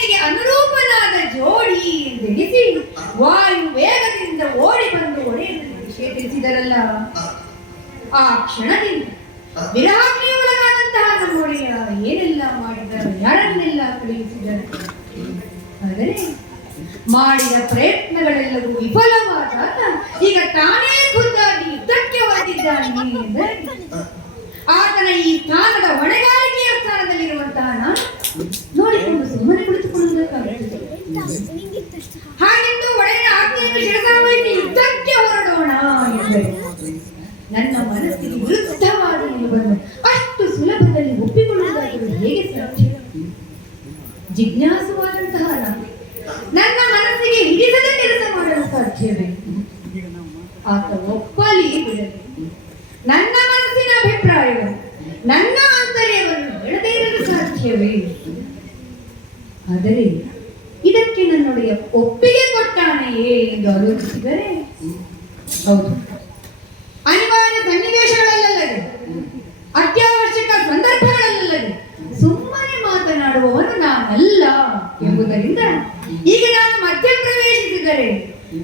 ನಿನಗೆ ಅನುರೂಪನಾದ ಜೋಡಿ ಎಂದೆನಿಸಿ ವಾಯು ವೇಗದಿಂದ ಓಡಿ ಬಂದು ಒಡೆಯನ್ನು ವಿಷಯ ತಿಳಿಸಿದರಲ್ಲ. ಆ ಕ್ಷಣದಿಂದ ವಿರಹಾಗ್ನಿಯ ಒಳಗಾದಂತಹ ನಮ್ಮೊಡೆಯ ಏನೆಲ್ಲ ಮಾಡಿದರು, ಯಾರನ್ನೆಲ್ಲ ಕಳುಹಿಸಿದರು. ಆದರೆ ಮಾಡಿದ ಪ್ರಯತ್ನಗಳೆಲ್ಲವೂ ವಿಫಲವಾದಾಗ ಈಗ ತಾನೇ ಖುದ್ದಾಗಿ ಯುದ್ಧಕ್ಕೆ ಹೊರಟಿದ್ದಾನೆ ಎಂದರೆ ಆತನ ಈ ಸ್ಥಾನದ ಹೊಣೆಗಾರಿಕೆಯ ಸ್ಥಾನದಲ್ಲಿರುವಂತಹ ನಾನು ನೋಡಿಕೊಂಡು ಸುಮ್ಮನೆ ಕುಳಿತುಕೊಳ್ಳುವುದಕ್ಕಾಗುತ್ತದೆ. ಹಾಗೆಂದು ಒಡೆಯನ ಆಜ್ಞೆಯನ್ನು ಶಿರಸಾವಹಿಸಿ ಯುದ್ಧಕ್ಕೆ ಹೊರಡೋಣ ಎಂದರೆ ನನ್ನ ಮನಸ್ಸಿಗೆ ವಿರುದ್ಧವಾದ ನಿಲುವನ್ನು ಅಷ್ಟು ಸುಲಭದಲ್ಲಿ ಒಪ್ಪಿಕೊಳ್ಳುವುದಾದರೂ ಹೇಗೆ ಸಾಧ್ಯ? ಜಿಜ್ಞಾಸುವಾದಂತಹ ನಾನು ನನ್ನ ಮನಸ್ಸಿಗೆ ಹಿಡಿಸದ ಕೆಲಸ ಮಾಡಲು ಸಾಧ್ಯವೇ? ಆತ ಒಪ್ಪಲಿ ಬಿಡಲಿ, ನನ್ನ ಮನಸ್ಸಿನ ಅಭಿಪ್ರಾಯವನ್ನು ನನ್ನ ಆಂತರ್ಯವನ್ನು ಹೇಳದೇ ಇರಲು ಸಾಧ್ಯವೇ? ಆದರೆ ಇದಕ್ಕೆ ನನ್ನೊಡೆಯ ಒಪ್ಪಿಗೆ ಕೊಟ್ಟಾನೆಯೇ ಎಂದು ಆಲೋಚಿಸಿದರೆ ಹೌದು, ಅನಿವಾರ್ಯ ಸನ್ನಿವೇಶಗಳಲ್ಲದೆ ಅತ್ಯವಶ್ಯಕ ಸಂದರ್ಭಗಳಲ್ಲದೆ ಸುಮ್ಮನೆ ಮಾತನಾಡುವವನು ನಾನಲ್ಲ ಎಂಬುದರಿಂದ ಈಗ ನಾನು ಮಧ್ಯ ಪ್ರವೇಶಿಸಿದರೆ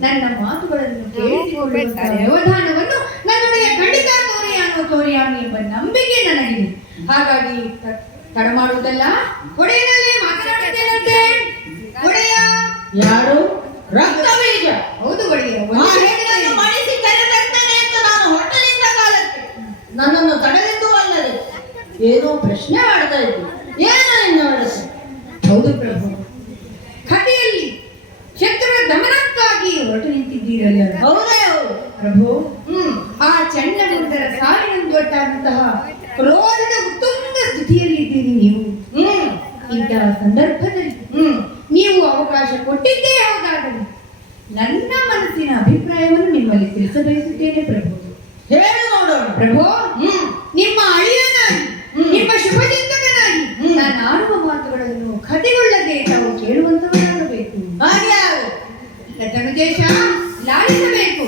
ನನ್ನ ಮಾತುಗಳನ್ನು ಕೇಳಿಸಿಕೊಳ್ಳುವಂತಹ ವ್ಯವಧಾನವನ್ನು ನನ್ನೊಡೆಯ ಖಂಡಿತ ತೋರಿಯಾಮಿ ಎಂಬ ನಂಬಿಕೆ ನನಗಿದೆ. ಹಾಗಾಗಿ ತಡ ಮಾಡುವುದಲ್ಲ, ಒಡೆಯನಲ್ಲಿ ಮಾತನಾಡುತ್ತೇನಂತೆ. ಒಡೆಯ ಯಾರು? ರಕ್ತಬೀಜ. ಹೌದು ಒಡೆಯ, ಮಾಡಿಸಿ ಕರೆತರ್ತೇನೆ ಅಂತ ನಾನು ಹೊರಟಲಿಂದ ಕಾಲಕ್ಕೆ ನನ್ನನ್ನು ತಡೆದಿದ್ದು ಅಲ್ಲದೆ ಏನೋ ಪ್ರಶ್ನೆ ಮಾಡ್ತಾ ಇದ್ದು. ಏನು ನಿನ್ನ ಒಳಗೆ? ಹೌದು ಪ್ರಭು, ಕಥೆಯಲ್ಲಿ ಶತ್ರುಗಳ ದಮನಕ್ಕಾಗಿ ಹೊರಟು ನಿಂತಿದ್ದೀರಲ್ಲ. ಹೌದೇ ಹೌದು ಪ್ರಭು. ಆ ಚಂಡಮುಂಡರ ಸಾವಿನೊಂದೊಟ್ಟಾದಂತಹ ಕ್ರೋಧದ ಉತ್ತುಂಗ ಸ್ಥಿತಿಯಲ್ಲಿದ್ದೀರಿ ನೀವು. ಇಂತಹ ಸಂದರ್ಭದಲ್ಲಿ ನೀವು ಅವಕಾಶ ಕೊಟ್ಟಿದ್ದೇ ಹೌದಾದರೆ ನನ್ನ ಮನಸ್ಸಿನ ಅಭಿಪ್ರಾಯವನ್ನು ನಿಮ್ಮಲ್ಲಿ ತಿಳಿಸಬಯಸುತ್ತೇನೆ ಪ್ರಭು. ಹೇಳಿ ನೋಡೋಣ ಪ್ರಭು. ನಿಮ್ಮ ಅಳಿಯನಾಗಿ, ನಿಮ್ಮ ಶುಭ ಚಿಂತಕನಾಗಿ ನಾನು ಆಡುವ ಮಾತುಗಳನ್ನು ಕತೆಗೊಳ್ಳದೆ ತಾವು ಕೇಳುವಂತವರಾಗಬೇಕು. ಹಾಗೆ ತನುದೇಶ ಲಾಲಿಸಬೇಕು.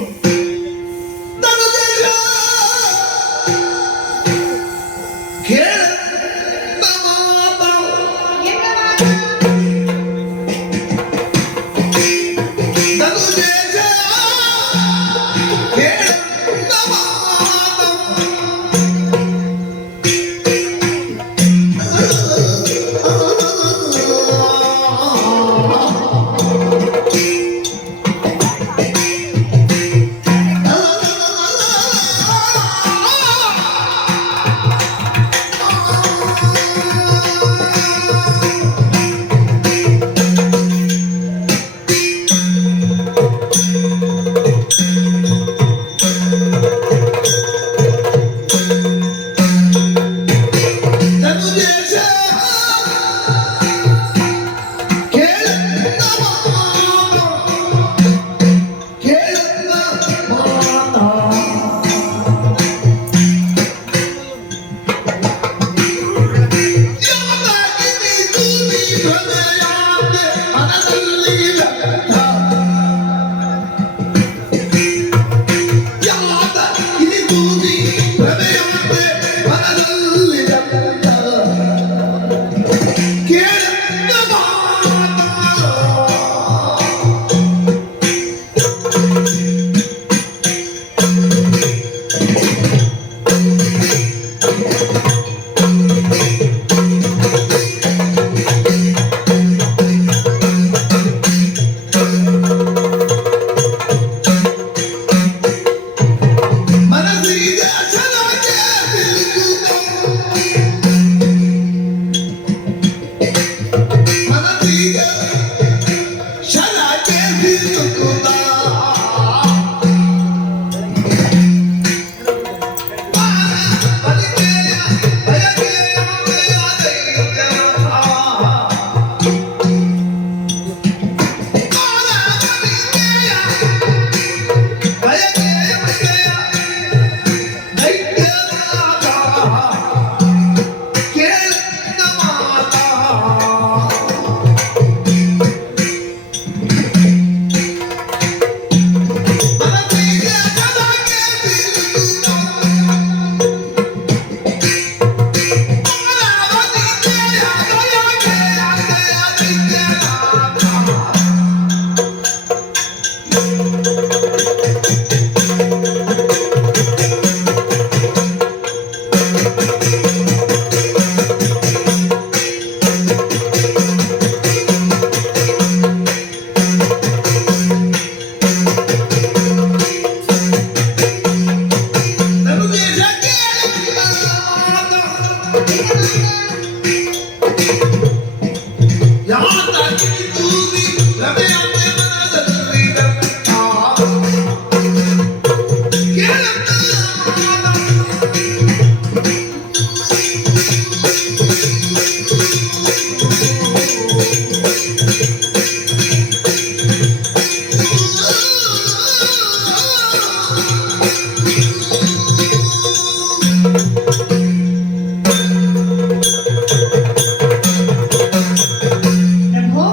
ಪ್ರಭೋ,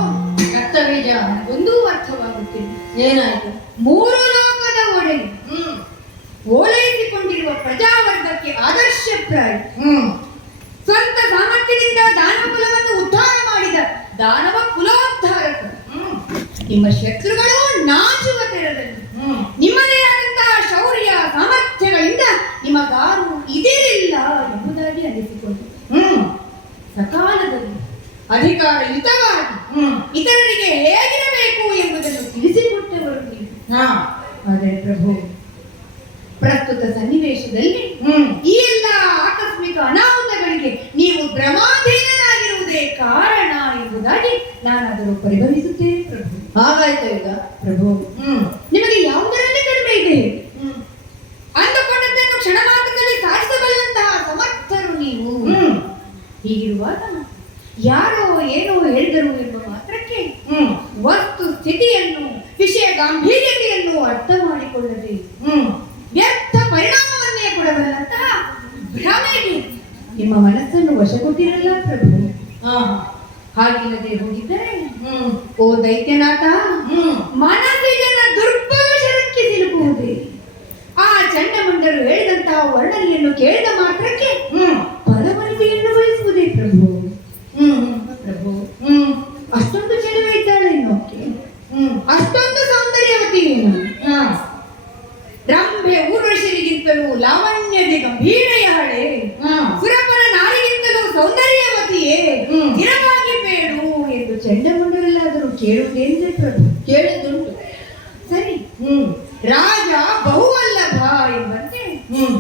ರಕ್ತಬೀಜ ಒಂದೂ ಅರ್ಥವಾಗುತ್ತಿಲ್ಲ. ಏನಾಯ್ತು? ಮೂರು ಲೋಕದ ಒಡೆಯ ಹ್ಮ್ ಓಲೈಸಿಕೊಂಡಿರುವ ಪ್ರಜಾವರ್ಗಕ್ಕೆ ಆದರ್ಶಪ್ರಾಯ, ಹ್ಮ್ ಸ್ವಂತ ಸಾಮರ್ಥ್ಯದಿಂದ ದಾನವ ಕುಲವನ್ನು ಉದ್ಧಾರ ಮಾಡಿದ ದಾನವ ಕುಲೋದ್ಧಾರಕ ಹ್ಮ್ ನಿಮ್ಮ ಶತ್ರುಗಳು ನಾಚುವ ತೆರದಲ್ಲಿ ಹ್ಮ್ ನಿಮ್ಮದೇ ಆದಂತಹ ಶೌರ್ಯ ಸಾಮರ್ಥ್ಯಗಳಿಂದ ನಿಮಗಾರು ಇದಿರಿಲ್ಲ ಎಂಬುದಾಗಿ ಅನಿಸಿಕೊಂಡು ಹ್ಮ್ ಸಕಾಲದಲ್ಲಿ ಅಧಿಕಾರಯುತವಾಗಿ ಹ್ಮ್ ಇತರರಿಗೆ ಹೇಗಿರಬೇಕು ಎಂಬುದನ್ನು ತಿಳಿಸಿಕೊಟ್ಟವರು ನೀವು. ಹಾ ಆದರೆ ಪ್ರಭು, ಪ್ರಸ್ತುತ ಸನ್ನಿವೇಶದಲ್ಲಿ ಹ್ಮ್ ಈ ಎಲ್ಲ ಆಕಸ್ಮಿಕ ಅನಾಹುತಗಳಿಗೆ ನೀವು ಭ್ರಮಾಧೀನರಾಗಿರುವುದೇ ಕಾರಣ ಎಂಬುದಾಗಿ ನಾನಾದರೂ ಪರಿಗಣಿಸುತ್ತೇನೆ ಪ್ರಭು. ಹಾಗಾಯ್ತು ಈಗ. ಪ್ರಭು, ಹ್ಮ್ ನಿಮಗೆ ಯಾವುದರಲ್ಲಿ ಕಡಿಮೆ ಇದೆ? ಹ್ಮ್ ಅಂದುಕೊಂಡದ್ದನ್ನು ಕ್ಷಣ ಮಾತ್ರದಲ್ಲಿ ಸಾಧಿಸಬಲ್ಲಂತಹ ಸಮರ್ಥರು ನೀವು. ಹ್ಮ್ ಹೀಗಿರುವಾಗ ಯಾರೋ ಏನೋ ಹೇಳಿದರು ಎಂಬ ಮಾತ್ರಕ್ಕೆ ಹ್ಮ್ ವಸ್ತು ಸ್ಥಿತಿಯನ್ನು, ವಿಷಯ ಗಾಂಭೀರ್ಯತೆಯನ್ನು ಅರ್ಥ ಮಾಡಿಕೊಳ್ಳದೆ ಹ್ಮ್ ವ್ಯರ್ಥ ಪರಿಣಾಮವನ್ನೇ ಕೊಡಬಲ್ಲಂತಹ ಭ್ರಮೆಗೆ ನಿಮ್ಮ ಮನಸ್ಸನ್ನು ವಶಗೊಟ್ಟಿರಲ್ಲ ಪ್ರಭು. ಹಾ ಹಾಗಿಲ್ಲದೆ ಹೋಗಿದ್ದರೆ ಹ್ಮ್ ಓ ದೈತ್ಯನಾಥ, ಹ್ಮ್ ಮನಸ್ಸಿನ ದುರ್ಬಲ ಶರಕ್ಕೆ ಸಿಲುಕುವುದೇ. ಆ ಚಂಡಮುಂಡರು ಹೇಳಿದಂತಹ ವರ್ಣನೆಯನ್ನು ಕೇಳಿದ ಮಾತ್ರಕ್ಕೆ ಹ್ಮ್ ಫಲವನಿತೆಯನ್ನು ಬಯಸುವುದೇ ಪ್ರಭು. ಹ್ಮ್ ಪ್ರಭು, ಹ್ಮ್ ಅಷ್ಟೊಂದು ಚೆಲುವೆ ಇದ್ದಾಳೆ ನೋಕೆ, ಹ್ಮ್ ಅಷ್ಟೊಂದು ಸೌಂದರ್ಯವತಿ ಏನು. ಹಾ ರಂಭೆ ಊರ್ವಶಿರಿಗಿಂತಲೂ ಲಾವಣ್ಯದಿ ಗಂಭೀರೆಯಾಳೆ, ಹಾ ಸುರಪನ ನಾರಿಗಿಂತಲೂ ಸೌಂದರ್ಯವತಿಯೇ ಹ್ಮ್. ಸ್ಥಿರವಾಗಿ ಬೇಡು ಎಂದು ಚಂಡಮುಂಡರೆಲ್ಲಾದರೂ ಕೇಳುವುದೇಂದ್ರೆ ಪ್ರಭು. ಕೇಳಿದ್ದುಂಟು. ಸರಿ, ಹ್ಮ್ ರಾಜ ಬಹುವಲ್ಲಭ ಎಂಬಂತೆ ಹ್ಮ್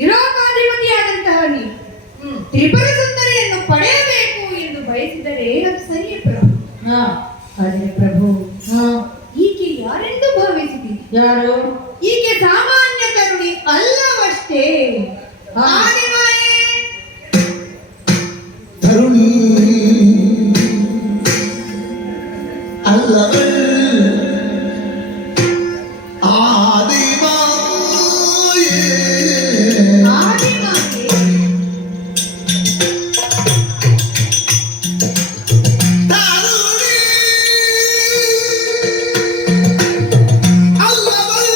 ವಿರೋಕಾಧಿಪತಿಯಾದಂತಹ ನೀವು ಹ್ಮ್ ತ್ರಿಪುರ ಸುಂದರಿಯನ್ನು ಪಡೆಯಬೇಕು ಎಂದು ಬಯಸಿದರೆ ಅದು ಸರಿಯೇ ಪ್ರಭು. ಹಾ ಆದರೆ ಪ್ರಭು, ಹಾ ಈಕೆ ಯಾರೆಂದು ಭಾವಿಸಿದ್ದೀರಿ? ಯಾರು? ಈಕೆ ಸಾಮಾನ್ಯ ತರುಣಿ ಅಲ್ಲವಷ್ಟೇ. ಹಾ. ಆದಿಮಾಯೆ ತರುಣಿ ಅಲ್ಲವೇ ಆದಿಮಾಯೆ ಆದಿಮಾಯೆ ತರುಣಿ ಅಲ್ಲವೇ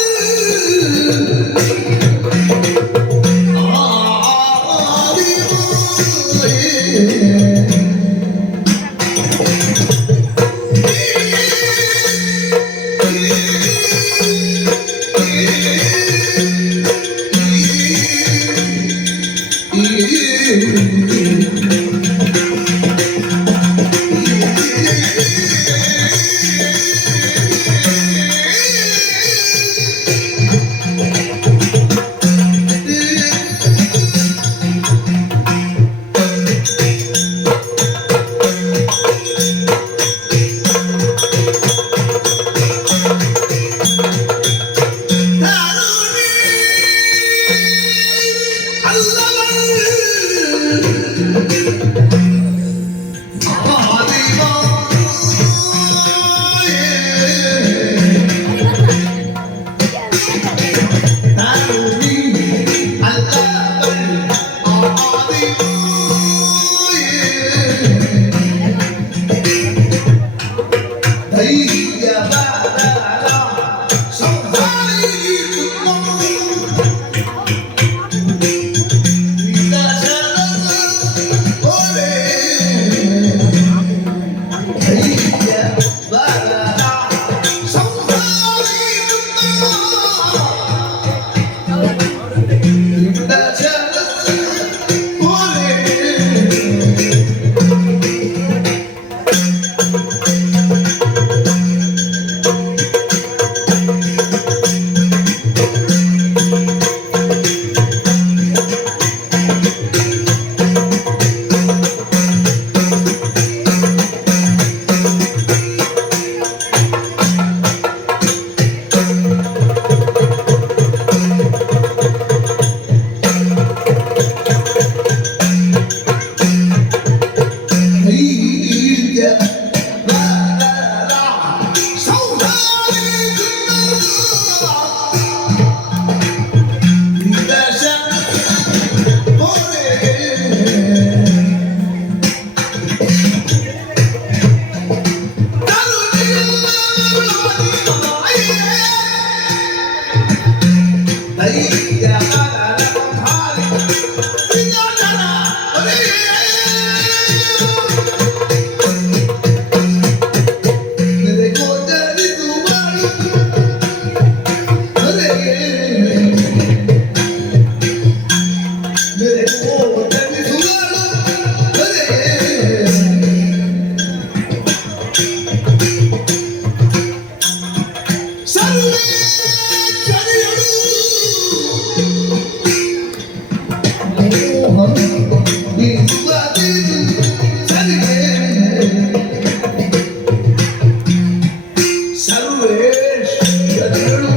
ಸರ್ವೇಶ್ವರಿಯಳು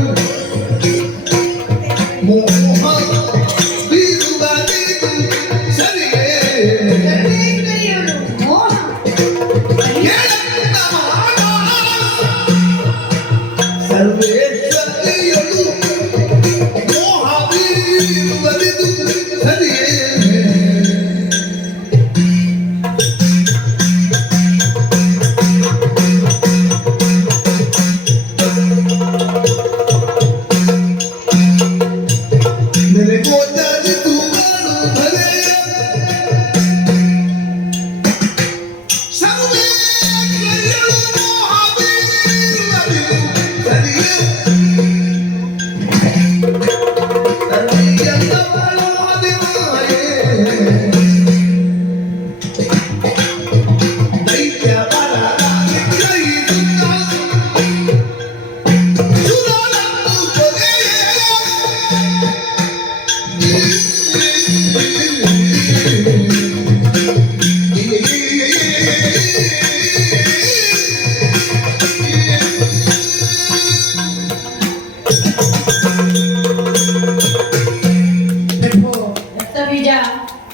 ಮೋಹ ಸರ್ವೇಶ್ವರಿಯಳು ಮೋಹವೀರುವರಿದು ಸರಿಯೇ ಪ್ರಭು, ರಕ್ತಬೀಜ.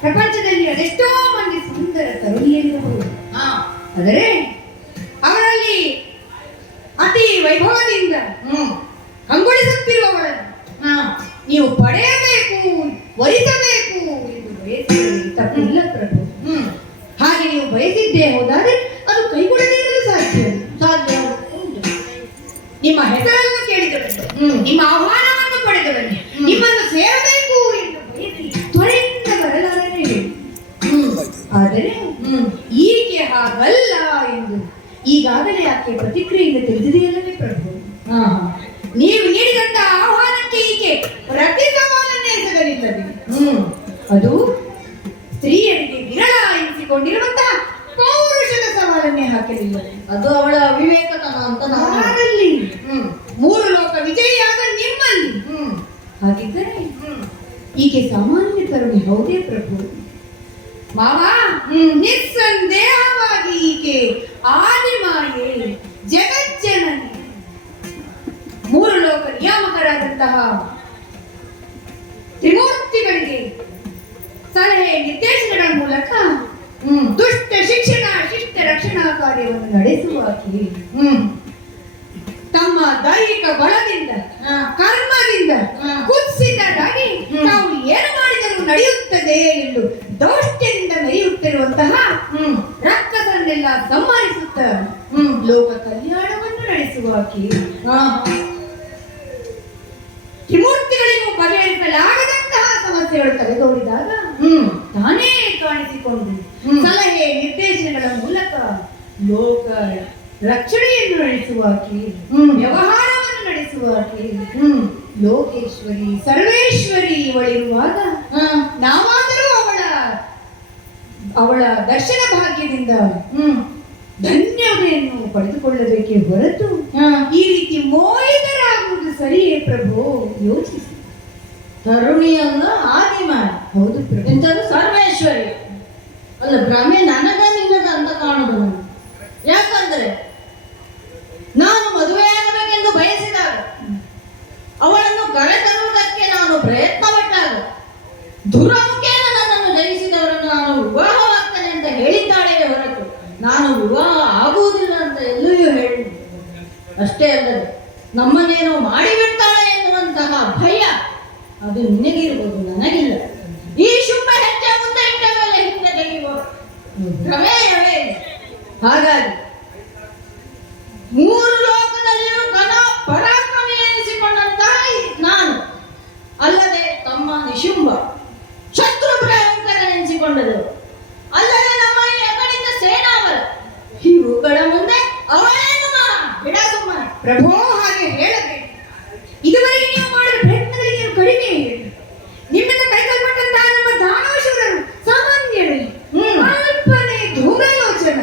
ಪ್ರಪಂಚದಲ್ಲಿ ಅದೆಷ್ಟೋ ಮಂದಿ ಸುಂದರ ತರುಣಿಯರಿರಬಹುದು. ಹಾ. ಆದರೆ ಅವರಲ್ಲಿ ಅತಿ ವೈಭವದಿಂದ ಕಂಗೊಳಿಸುತ್ತಿರುವವಳನ್ನು ಹಾ. ನೀವು ಪಡೆಯಬೇಕು, ವರಿಸಬೇಕು ಎಂದು ಬಯಸಿದರೆ ತಪ್ಪಿಲ್ಲ ಪ್ರಭು. ಹಾಗೆ ನೀವು ಬಯಸಿದ್ದೇ ಹೋದಾದರೆ ಅದು ಕೈಗೊಳ್ಳದೇ ಇರಲು ಸಾಧ್ಯ. ಸಾಧ್ಯ. ನಿಮ್ಮ ಹೆಸರನ್ನು ಕೇಳಿದವನು, ನಿಮ್ಮ ಆಹ್ವಾನವನ್ನು ಪಡೆದವನು, ನಿಮ್ಮನ್ನು ಸೇರಬೇಕು ಎಂದು ಬಯಸಿ ತ್ವರೆಯಿಂದ ಬರಲಾರನೆ ಹೇಳಿ. ಆದರೆ ಈಕೆ ಹಾಗಲ್ಲ ಎಂದು ಈಗಾಗಲೇ ಆಕೆ ಪ್ರತಿಕ್ರಿಯೆಯಿಂದ ತಿಳಿದಿದೆಯಲ್ಲವೇ ಪ್ರಭು. ನೀವು ನೀಡಿದಂತ ಆಹ್ವಾನಕ್ಕೆ ಈಕೆ ಪ್ರತಿ ಸವಾಲನ್ನೇ ಎಸಗಲಿಲ್ಲವೇ? ಅದು ಸ್ತ್ರೀಯರಿಗೆ ವಿರಳ ಎನಿಸಿಕೊಂಡಿರುವಂತಹ ಪೌರುಷದ ಸವಾಲನ್ನೇ ಹಾಕಲಿಲ್ಲ. ಅದು ಅವಳ ಅವಿವೇಕತನ ಅಂತ ನಾನು ಯಾರಲ್ಲಿ? ಮೂರು ಲೋಕ ವಿಜಯಿಯಾದ ನಿಮ್ಮಲ್ಲಿ. ಹಾಗಿದ್ದರೆ ಈಕೆ ಸಾಮಾನ್ಯ ತರುಣಿ ಹೌದೇ ಪ್ರಭು? ಮಾವ, ನಿಸ್ಸಂದೇಹವಾಗಿ ಈಕೆ ಆದಿಮಾಯೆ, ಜಗಜ್ಜನನಿ, ಮೂರು ಲೋಕ ನಿಯಾಮಕರಾದಂತಹ ತ್ರಿಮೂರ್ತಿಗಳಿಗೆ ಸಲಹೆ ನಿರ್ದೇಶನಗಳ ಮೂಲಕ ದುಷ್ಟ ಶಿಕ್ಷಣ ಶಿಷ್ಟ ರಕ್ಷಣಾ ಕಾರ್ಯವನ್ನು ನಡೆಸುವ ಆಕೆ ತಮ್ಮ ದೈಹಿಕ ಬಲದಿಂದ ಕರ್ಮದಿಂದ ಕುತ್ಸಿತರಾಗಿ ನಾವು ಏನು ಮಾಡಿದರೂ ನಡೆಯುತ್ತದೆ ಎಂದು ದೌಷ್ಟ್ಯದಿಂದ ಮೆರೆಯುತ್ತಿರುವಂತಹ ರಕ್ಕಸನ್ನೆಲ್ಲ ಸಂಹರಿಸುತ್ತ ಲೋಕ ಕಲ್ಯಾಣವನ್ನು ನಡೆಸುವ ಆಕೆ ತ್ರಿಮೂರ್ತಿಗಳಿಗೂ ಬಗೆಹರಿಸಲಾಗದಂತಹ ಸಮಸ್ಯೆಗಳು ತಲೆದೋರಿದಾಗ ತಾನೇ ಕಾಣಿಸಿಕೊಂಡು ಸಲಹೆ ನಿರ್ದೇಶನಗಳ ಮೂಲಕ ಲೋಕ ರಕ್ಷಣೆಯನ್ನು ನಡೆಸುವ ಆಕೆ, ವ್ಯವಹಾರವನ್ನು ನಡೆಸುವ ಆಕೆ ಲೋಕೇಶ್ವರಿ ಸರ್ವೇಶ್ವರಿ ಇವಳಿರುವಾಗ ನಾವಾದರೂ ಅವಳ ದರ್ಶನ ಭಾಗ್ಯದಿಂದ ಧನ್ಯತೆಯನ್ನು ಪಡೆದುಕೊಳ್ಳಬೇಕೇ ಹೊರತು ಈ ರೀತಿ ಮೋಹಿತರಾಗುವುದು ಸರಿಯೇ ಪ್ರಭು? ಯೋಚಿಸಿ. ತರುಣಿಯನ್ನ ಆದಿಮ. ಹೌದು ಪ್ರಭು. ಎಂತದು ಸರ್ವೇಶ್ವರಿ ಅಲ್ಲ, ಭ್ರಮೆ ನನಗ ನಿನ್ನದ ಅಂತ ಕಾಣುದು. ಯಾಕಂದ್ರೆ ನಾನು ಮದುವೆಯಾಗಬೇಕೆಂದು ಬಯಸಿದಾಗ ಅವಳನ್ನು ಕರೆತರುವುದಕ್ಕೆ ನಾನು ಪ್ರಯತ್ನ ಪಟ್ಟಾಗ ದುರಮುಖೇನ ನನ್ನನ್ನು ಜಯಿಸಿದವರನ್ನು ನಾನು ವಿವಾಹವಾಗ್ತೇನೆ ಅಂತ ಹೇಳಿದ್ದಾಳೆ ಹೊರತು ನಾನು ವಿವಾಹ ವಿವಾಹ ಆಗುವುದಿಲ್ಲ ಅಂತ ಎಲ್ಲಿಯೂ ಹೇಳಿ. ಅಷ್ಟೇ ಅಲ್ಲದೆ ನಮ್ಮನ್ನೇನೋ ಮಾಡಿಬಿಡ್ತಾಳೆ ಎನ್ನುವಂತಹ ಭಯ ಅದು ನಿನಗಿರ್ಬೋದು, ನನಗಿಲ್ಲ. ಈ ಶುಭ ಹೆಜ್ಜೆ ಮುಂದೆ ಇಟ್ಟ ಮೇಲೆ ಹಿಂದೆ ತೆಗೆಯುವ ಪ್ರಮೇಯವೇ ಇಲ್ಲ. ಹಾಗಾಗಿ ಮೂರು ಲೋಕದಲ್ಲಿಯೂ ಪರಾಕ್ರಮಿ ಎನಿಸಿಕೊಂಡಂತಹ ನಾನು ಅಲ್ಲದೆ ತಮ್ಮ ನಿಶುಂಭ ಶತ್ರು ಭಯಂಕರ ಎನಿಸಿಕೊಂಡರು, ಅಲ್ಲದೆ ನಮ್ಮ ಈ ಅಗಣಿತ ಸೇನಾವರ, ಇವುಗಳ ಮುಂದೆ ಅವಳೇನು ಬಿಡ ಸುಮ್ಮನೆ. ಪ್ರಭೋ, ಹಾಗೆ ಹೇಳಬೇಕು. ಇದುವರೆಗೆ ನೀವು ಮಾಡಿದ ಪ್ರಯತ್ನಗಳಿಗೆ ನೀವು ಕಡಿಮೆ ಇದೆ. ನಿಮ್ಮಿಂದ ಕೈಗೊಳ್ಳಪಟ್ಟಂತಹ ನಮ್ಮ ದಾನವಶೂರರು ಸಾಮಾನ್ಯರು, ಅಲ್ಪನೆ ಧೂಮ್ರಲೋಚನ.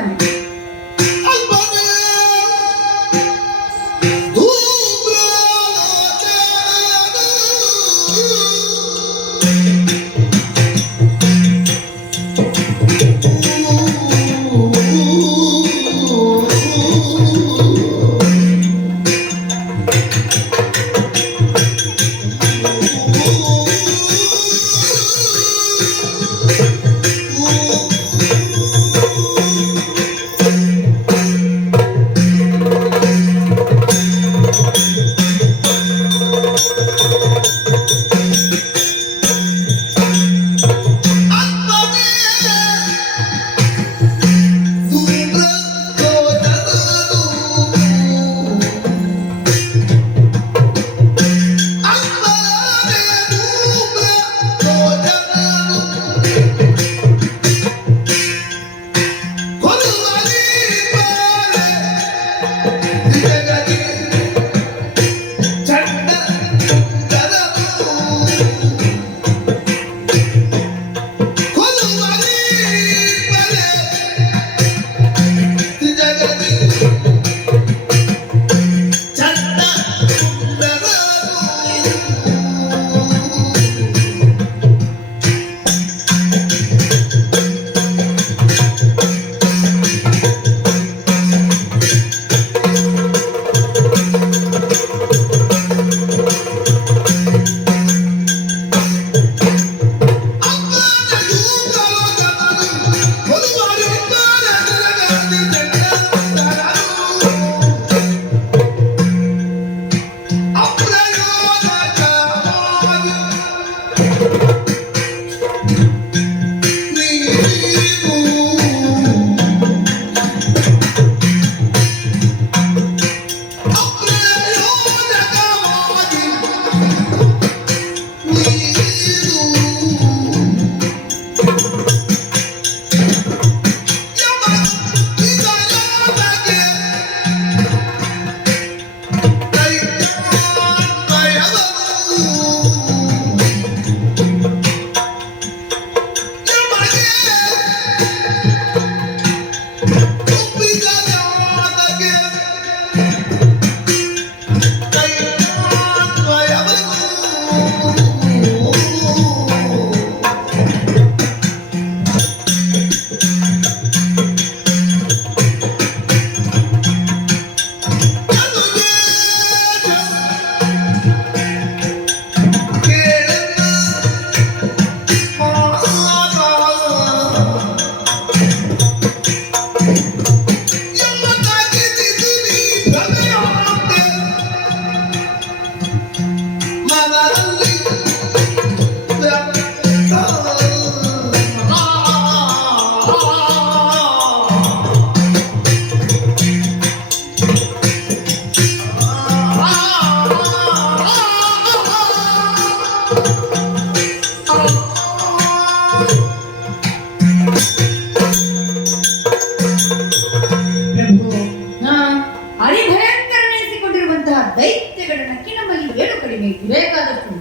ಬೇಕಾದಷ್ಟು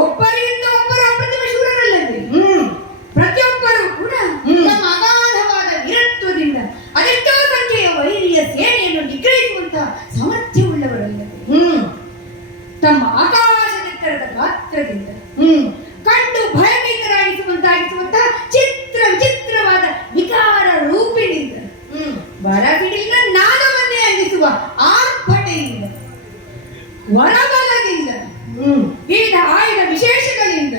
ಒಬ್ಬರಿಂದ ಒಬ್ಬರು ಅಪ್ರತಿಮ ಶೂರರಲ್ಲವೇ? ಪ್ರತಿಯೊಬ್ಬರು ಕೂಡ ತಮ್ಮ ಅಗಾಧವಾದ ವೀರತ್ವದಿಂದ ಅದೆಷ್ಟೋ ಸಂಖ್ಯೆಯ ವೈರಿಯ ಸೇನೆಯನ್ನು ನಿಗ್ರಹಿಸುವಂತಹ ಸಾಮರ್ಥ್ಯವುಳ್ಳವರಲ್ಲವೇ? ತಮ್ಮ ಆಕಾಶದೆತ್ತರದ ಗಾತ್ರದಿಂದ ಕಂಡು ಭಯಭೀತರಾಗಿಸುವಂತಹ ಚಿತ್ರವಾದ ವಿಕಾರ ರೂಪಿನಿಂದ ಬರಗಿಡಿನ ನಾದವನ್ನೇ ಅಂದಿಸುವ ಆರ್ಭಟೆಯಿಂದ ವರಬಲದಿಂದ ವಿವಿಧ ಆಯುಧ ವಿಶೇಷಗಳಿಂದ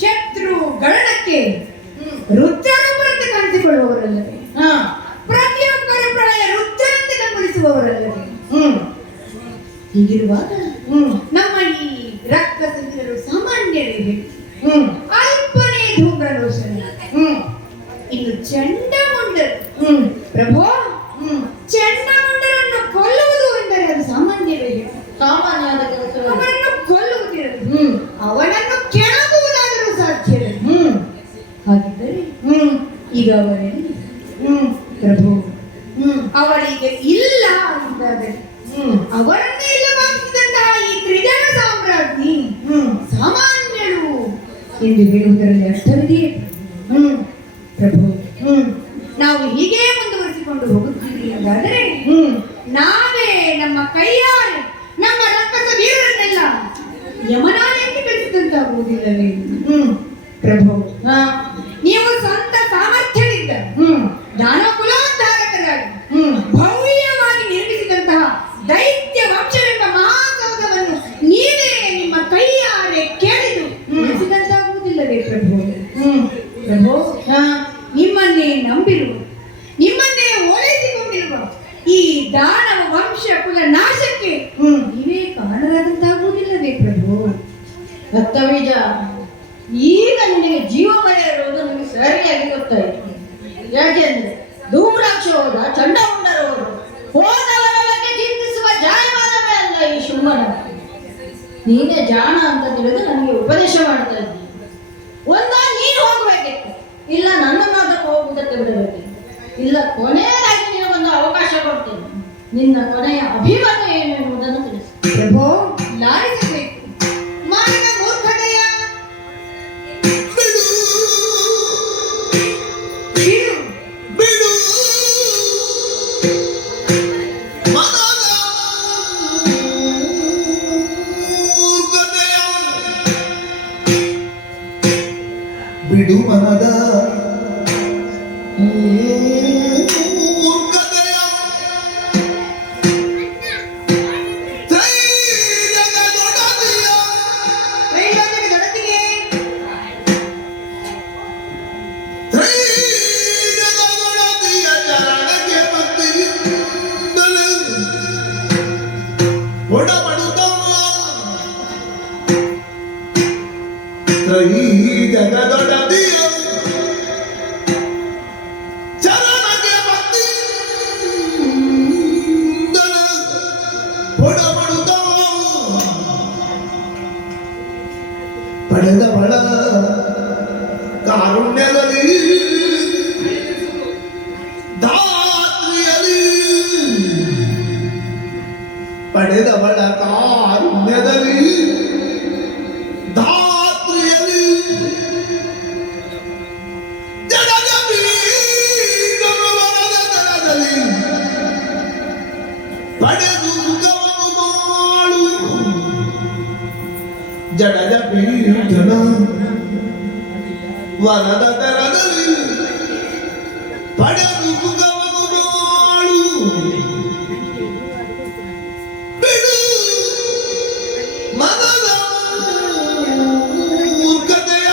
ಶತ್ರು ಗಣನಕ್ಕೆ ರುದ್ರರೂಪರಂತೆ ಕಾಣಿಸಿಕೊಳ್ಳುವವರಲ್ಲವೇ? ಪ್ರತಿಯೊಬ್ಬರು ಹೀಗಿರುವಾಗ ಹ್ಮ್ ನಮ್ಮ ಈ ರಕ್ತಸಂಚರು ಸಾಮಾನ್ಯರಿಗೆ ಹ್ಮ್ ಅಲ್ಪನೇ ಧೂಮ್ರಲೋಚನ, ಹ್ಮ್ ಇನ್ನು ಚಂಡಮುಂಡರು. ಹ್ಮ್ ಪ್ರಭು, ಹ್ಮ್ ಚಂಡಮುಂಡರನ್ನು ಕೊಲ್ಲುವುದು ಎಂದರೆ ಅದು ಸಾಮಾನ್ಯವೇ? ಸಾಮಾನ್ಯವಾದ ಕೆಲಸ. ಅವರನ್ನು ಕೊಲ್ಲುವುದಿರದು, ಹ್ಮ್ ಅವನನ್ನು ಕೆಣಕುವುದಾದರೂ ಸಾಧ್ಯವೇ? ಹ್ಮ್ ಹಾಗಿದ್ದರೆ ಹ್ಮ್ ಈಗ ಅವರಲ್ಲಿ ಹ್ಮ್ ಪ್ರಭು ಹ್ಮ್ ಅವರಿಗೆ ಇಲ್ಲ ಎಂದಾದರೆ ಹ್ಮ್ ಅವರನ್ನೇ ಇಲ್ಲವಾಗಿಸಿದಂತಹ ಈ ತ್ರಿಜನ ಸಾಮ್ರಾಜ್ಞಿ ಹ್ಮ್ ಸಾಮಾನ್ಯರು ಎಂದು ಹೇಳುವುದರಲ್ಲಿ ಅರ್ಥವಿದೆಯೇ? ಹ್ಮ್ ಪ್ರಭು, ಹ್ಮ್ ನಾವು ಹೀಗೆ ಮುಂದುವರಿಸಿಕೊಂಡು ಹೋಗುತ್ತೀವಿ ಎಂದಾದರೆ ಹ್ಮ್ ನಾವೇ ನಮ್ಮ ಕೈಯಾರೆ ನಮ್ಮ ರಕ್ಕಸ ವೀರರನ್ನೆಲ್ಲ ಯಮನಾಲಯಕ್ಕೆ ಕಳಿಸಿದಂತಾಗುವುದಿಲ್ಲವೇ? ಹ್ಮ್ ಪ್ರಭು, ಹಾ ನೀವು ಸ್ವಂತ ಸಾಮರ್ಥ್ಯದಿಂದ ಹ್ಮ್ ದಾನವ ಕುಲೋದ್ಧಾರಕರಾಗಿ ಹ್ಮ್ ಭವ್ಯವಾಗಿ ನಿರ್ಮಿಸಿದಂತಹ ದೈತ್ಯ ವಂಶವೆಂಬ ಮಹಾಸೌಧವನ್ನು ನೀವೇ ನಿಮ್ಮ ಕೈಯಾರೆ ಕೇಳಿದು ಉಳಿಸಿದಂತಾಗುವುದಿಲ್ಲವೇ ಪ್ರಭು? ಹ್ಮ್ ಪ್ರಭು, ಹಾ ನಿಮ್ಮನ್ನೇ ನಂಬಿರುವ, ನಿಮ್ಮನ್ನೇ ಓಲೈಸಿಕೊಂಡಿರುವ ಈ ದಾನವ ವಂಶ ಕುಲ ನಾಶಕ್ಕೆ ಹ್ಮ್ ನೀವೇ ಕಾರಣರಾದಂತಾಗುವುದಿಲ್ಲವೇ ಪ್ರಭು? ರಕ್ತಬೀಜ, ಈಗ ನಿನಗೆ ಜೀವಮಯ ಇರುವುದು ನಿಮಗೆ ಸರಿಯಾಗಿ ಗೊತ್ತಾಯಿತು. ಯಾಕೆಂದ್ರೆ ಧೂಮ್ರಾಕ್ಷ ಹೋದ, ಚಂಡಮುಂಡರು ಹೋದವರ ಬಗ್ಗೆ ಚಿಂತಿಸುವ ಜಾಯಮಾನವೇ ಅಲ್ಲ ಈ ಶುಂಭನ. ನೀನೇ ಜಾಣ ಅಂತ ತಿಳಿದು ನನಗೆ ಉಪದೇಶ ಮಾಡ್ತಾ ಇದ್ದೀನಿ. ನೀನು ಹೋಗಬೇಕಿತ್ತು, ಇಲ್ಲ ನನ್ನನ್ನಾದರೂ ಹೋಗುವುದಕ್ಕೆ ಬಿಡಬೇಕಿತ್ತು, ಇಲ್ಲ ಕೊನೆಯದಾಗಿ ನಿನಗೊಂದು ಅವಕಾಶ ಕೊಡ್ತೇನೆ. ನಿನ್ನ ಕೊನೆಯ ಅಭಿಮತ ಏನು ಎನ್ನುವುದನ್ನು ತಿಳಿಸು. ಪ್ರಭು, ಲಾಲಿಸಬೇಕು. ಮಾಡಿದ ಮೂರ್ಖತೆಯ ಬಿಡು ಬಿಡು. ಬಿಡು ಮನದ ಮೂರ್ಖತೆಯ, ಬಿಡು ಮನದ ಮೂರ್ಖತೆಯ, ಧೈರ್ಯದೊಡನೆಯ ತ್ರೈಲೋಕ್ಯದ ದೊಡತಿಗೆ ಧೈರ್ಯದೊಡನೆಯ ಚರಣಕ್ಕೆ ಭಕ್ತಿಯಿಂದಲೇ ಒಡಬಡುತ್ತವ. ತ್ರೈಜಗದೊಡನೆಯ ಚರಣಕ್ಕೆ ಭಕ್ತಿಯಿಂದಲೇ ಒಡಬಡುತ್ತವ. ಪಡೆದವಳ ಕಾರುಣ್ಯದಲ್ಲಿ ಧಾತ್ರಿಯಲಿ, ಪಡೆದವಳ ಕಾರುಣ್ಯದಲ್ಲಿ ಧಾತ್ರಿಯಲಿ ಜಡದ ಬೀಗವರದ ದರದಲ್ಲಿ ಪಡೆದು ಸುಖವನ್ನು ಮಾಡು. ಜಡದ ಪೀಠನ ವರದ ದರದಲ್ಲಿ ಪಡೆದು ಸುಖವನ್ನು ಮಾಡು. ಬಿಡು ಮನದ ಮೂರ್ಖತೆಯ,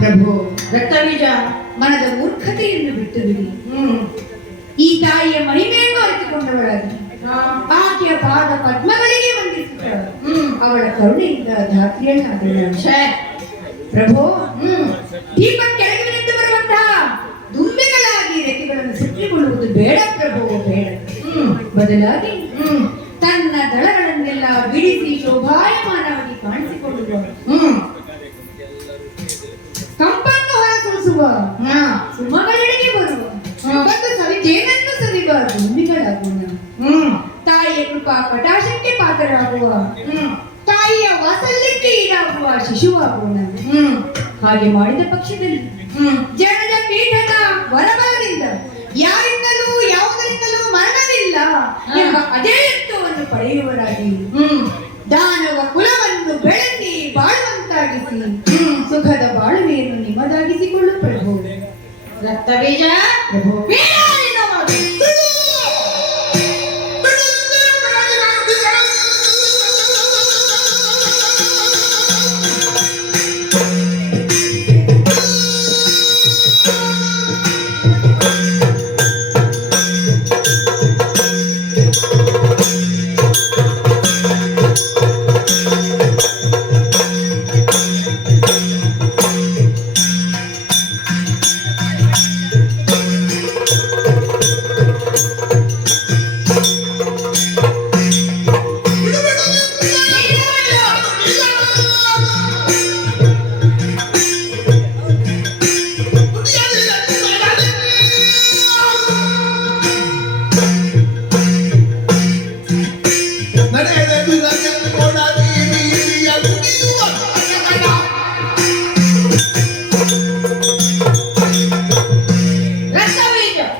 ಪ್ರಭು, ರಕ್ತಬೀಜ, ಮನದ ಮೂರ್ಖತೆಯನ್ನು ಬಿಟ್ಟು ಬಿಡಿ. ಹ್ಮ್ ಈ ತಾಯಿಯ ಮಹಿಮೆಯನ್ನು ಅರಿತುಕೊಂಡವಳಾಗಿ ಆಕೆಯ ಪಾದ ಪದ್ಮಗಳಿಗೆ ವಂದಿಸುತ್ತಾಳೆ. ಅವಳ ಕರುಣೆಯಿಂದ ಧಾತ್ರಿಯನ್ನಾದಳು. ಛೇ, ಪ್ರಭು, ಹ್ಮ್ ದೀಪ ಕೆಳಗೆ ನಿಂತು ಬರುವಂತಹ ದುಂಬಿಗಳಾಗಿ ರೆಕ್ಕೆಗಳನ್ನು ಸುತ್ತಿಕೊಳ್ಳುವುದು ಬೇಡ ಪ್ರಭು, ಬೇಡ. ಬದಲಾಗಿ ತನ್ನ ದಳಗಳನ್ನೆಲ್ಲ ಬಿಡಿಸಿ ಶೋಭಾಯಮಾನವಾಗಿ ಕಾಣಿಸಿಕೊಳ್ಳುವ, ಕಂಪನ್ನು ಹೊರಸೂಸುವ, ಸುಮಗಳೆಡೆಗೆ ಬರುವ, ಬಂದು ಸವಿಜೇನನ್ನು ಸವಿವ ದುಂಬಿಗಳಾಗೋಣ. ತಾಯಿಯ ಕೃಪಾ ಕಟಾಶಕ್ಕೆ ಪಾತ್ರರಾಗುವ, ತಾಯಿಯ ವಾತ್ಸಲ್ಯಕ್ಕೆ ಈಡಾಗುವ ಶಿಶುವಾಗೋಣ. ಹಾಗೆ ಮಾಡಿದ ಪಕ್ಷದಲ್ಲಿ ಜನದ ಪೀಠದ ವರಬಲದಿಂದ ಯಾರಿಂದಲೂ ಯಾವುದರಿಂದಲೂ ಮರಣವಿಲ್ಲ ಎಂಬ ಅದೇ ಎತ್ತವನ್ನು ಪಡೆಯುವರಾಗಿ ದಾನವ ಕುಲವನ್ನು ಬೆಳೆಸಿ ಬಾಳುವಂತಾಗಿಸಿ ಸುಖದ ಬಾಳುವೆಯನ್ನು ನಿಮ್ಮದಾಗಿಸಿಕೊಳ್ಳು ಪ್ರಭು. ರಕ್ತಬೀಜ, ಪ್ರಭು, ಬೇಡ ನಿನ್ನ ಮಾತು.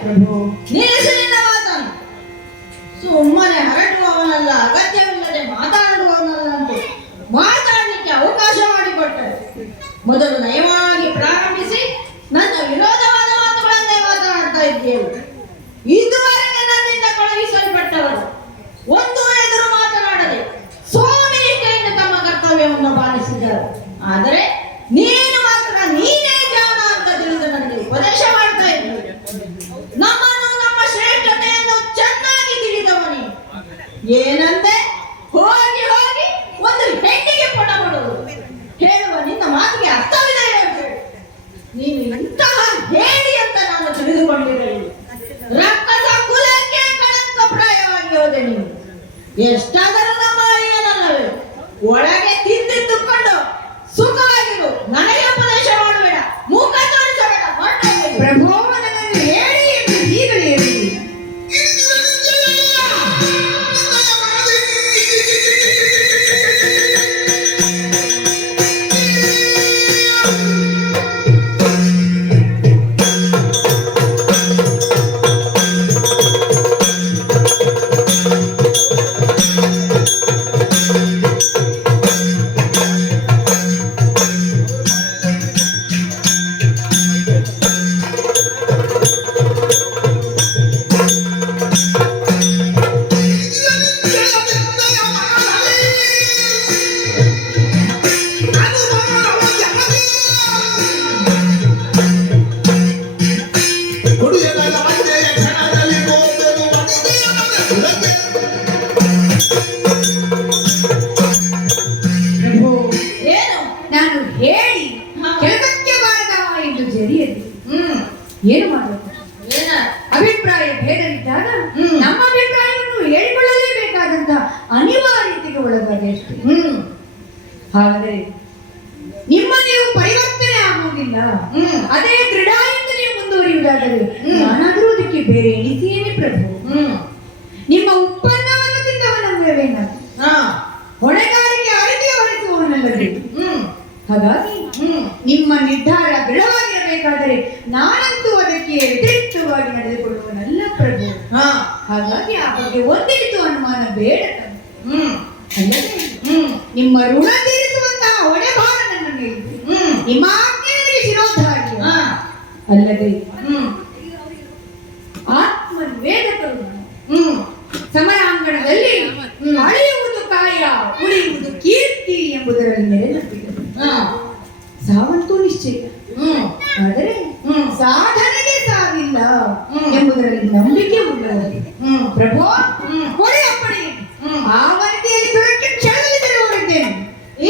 ಪ್ರಭು. ನಿಲ್ಲಿಸಲಿಲ್ಲ ಮಾತನ್ನು. ಸುಮ್ಮನೆ ಹರಡುವವನಲ್ಲ, ಅಗತ್ಯವಿಲ್ಲದೆ ಮಾತಾಡುವವನಲ್ಲ ಅಂತ ಮಾತಾಡಲಿಕ್ಕೆ ಅವಕಾಶ ಮಾಡಿಕೊಟ್ಟೆ. ಮೊದಲು ನಯವಾಗಿ ಪ್ರಾರಂಭಿಸಿ ನನ್ನ ವಿರೋಧವಾದ ಮಾತುಗಳನ್ನೇ ಮಾತನಾಡ್ತಾ ಇದ್ದೇವೆ. ಇದುವರೆಗೆ ನನ್ನಿಂದ ಕಳುಹಿಸಲ್ಪಟ್ಟವರು ಒಂದು ಎದುರು ಮಾತನಾಡದೆ ಸೋಮನಿಷ್ಠೆಯಿಂದ ತಮ್ಮ ಕರ್ತವ್ಯವನ್ನು ಪಾಲಿಸಿದರು. ಆದರೆ ನೀನು ಮಾತ್ರ ನೀನೇ ಜಾಣ ಅಂತ ತಿಳಿದು ನನಗೆ ಉಪದೇಶ ಮಾಡ್ತಾ ಇದ್ದರು. ನಮ್ಮನ್ನು ನಮ್ಮ ಶ್ರೇಷ್ಠತೆಯನ್ನು ಚೆನ್ನಾಗಿ ತಿಳಿದವನಿ ಏನಂತೆ ಹೋಗಿ ಹೋಗಿ ಒಂದು ಹೆಣ್ಣಿಗೆ ಪುಟ ಕೊಡುವುದು ಹೇಳುವ ನಿನ್ನ ಮಾತಿಗೆ ಅರ್ಥವಿದೆ ಹೇಳು. ನೀನು ಇಂತಹ ಹೇಳಿ ಅಂತ ನಾನು ತಿಳಿದುಕೊಂಡಿರಲಿಲ್ಲ. ರಕ್ಕಸ ಕುಲಕ್ಕೆ ಕಳಂಕಪ್ರಾಯವಾಗಿ ಹೋದೆ ನೀನು. ಎಷ್ಟಾದರೂ ನಮ್ಮ ಅಳಿಯನಲ್ಲವೇ, ಒಳಗೆ ತಿಂದಿದ್ದುಕೊಂಡು ಸುಖವಾಗಿರು. ನನಗೆ ಉಪದೇಶ ಮಾಡಬೇಡ, ಮುಖ ತೋರಿಸಬೇಡ, ಹೊರಟೋಗು. ಪ್ರಭು ನನ್ನನ್ನು ಹೇಳಿ ಎಂದು ಈಗಲೇ ಹೇಳಿ. ಏನು ನಾನು ಹೇಳಿ ಕೆಲಸಕ್ಕೆ ಬಾರದ ಎಂದು ಜರಿಯದು. ಏನು ಮಾಡಬೇಕು? ಏನ ಅಭಿಪ್ರಾಯ ಭೇದವಿದ್ದಾಗ ನಮ್ಮ ಅಭಿಪ್ರಾಯವನ್ನು ಹೇಳಿಕೊಳ್ಳಲೇಬೇಕಾದಂತ ಅನಿವಾರ್ಯತೆಗೆ ಒಳಗಾದಷ್ಟೇ. ಹಾಗಾದರೆ ನಿಮ್ಮ ನೀವು ಪರಿವರ್ತನೆ ಆಗುವುದಿಲ್ಲ, ಅದೇ ದೃಢ ಎಂದು ನೀವು ಮುಂದುವರಿಯುವುದಾದರೆ ನಾನಾದರೂ ಅದಕ್ಕೆ ಬೇರೆ ಎಣಿಸಿಯೇನೆ ಪ್ರಭು. ನಿಮ್ಮ ಉತ್ಪನ್ನವನ್ನು ತಿಂದವನಲ್ಲವೇ ನಾನು, ಹೊಣೆಗಾರಿಕೆ ಅರಿಕೆ ಹೊರಿಸುವವನಲ್ಲವೇ. ಹಾಗಾಗಿ ನಿಮ್ಮ ನಿರ್ಧಾರ ದೃಢವಾಗಿರಬೇಕಾದರೆ ನಾನಂತೂ ಅದಕ್ಕೆ ವ್ಯತಿರಿಕ್ತವಾಗಿ ನಡೆದುಕೊಳ್ಳುವನಲ್ಲ ಪ್ರಭು. ಹಾಗಾಗಿ ಆ ಬಗ್ಗೆ ಒಂದಿಟ್ಟು ಅನುಮಾನ ಬೇಡ. ಅಲ್ಲದೆ ನಿಮ್ಮ ಋಣ ತೀರಿಸುವಂತಹ ಹೊಣೆ ಭಾರ ನನ್ನ ಮೇಲೆ. ನಿಮ್ಮ ಆಜ್ಞೆಗೆ ಶಿರೋಧಾರ್ಯ. ಅಲ್ಲದೆ ಆತ್ಮನಿವೇದಕರು ಸಮರಾಂಗಣದಲ್ಲಿ ಅಳೆಯುವುದು ಕಾಯ, ಉಳಿಯುವುದು ಕೀರ್ತಿ ಎಂಬುದರಲ್ಲಿ ನೆಲೆನಿಂತಿದೆ. ಸಾವಂತೂ ನಿಶ್ಚಯ, ಆದರೆ ಸಾಧನೆಗೆ ಸಾವಿಲ್ಲ ಎಂಬುದರಲ್ಲಿ ನಂಬಿಕೆ ಉಳ್ಳವರಿಗೆ ಪ್ರಭು ಕೊಡಿ ಅಪ್ಪಣೆ. ಆ ವನಿತೆಯಲ್ಲಿ ತೊಡಕ್ಕೆ ಕ್ಷಣದಲ್ಲಿ ತೆರವುಳಿದ್ದೇನೆ.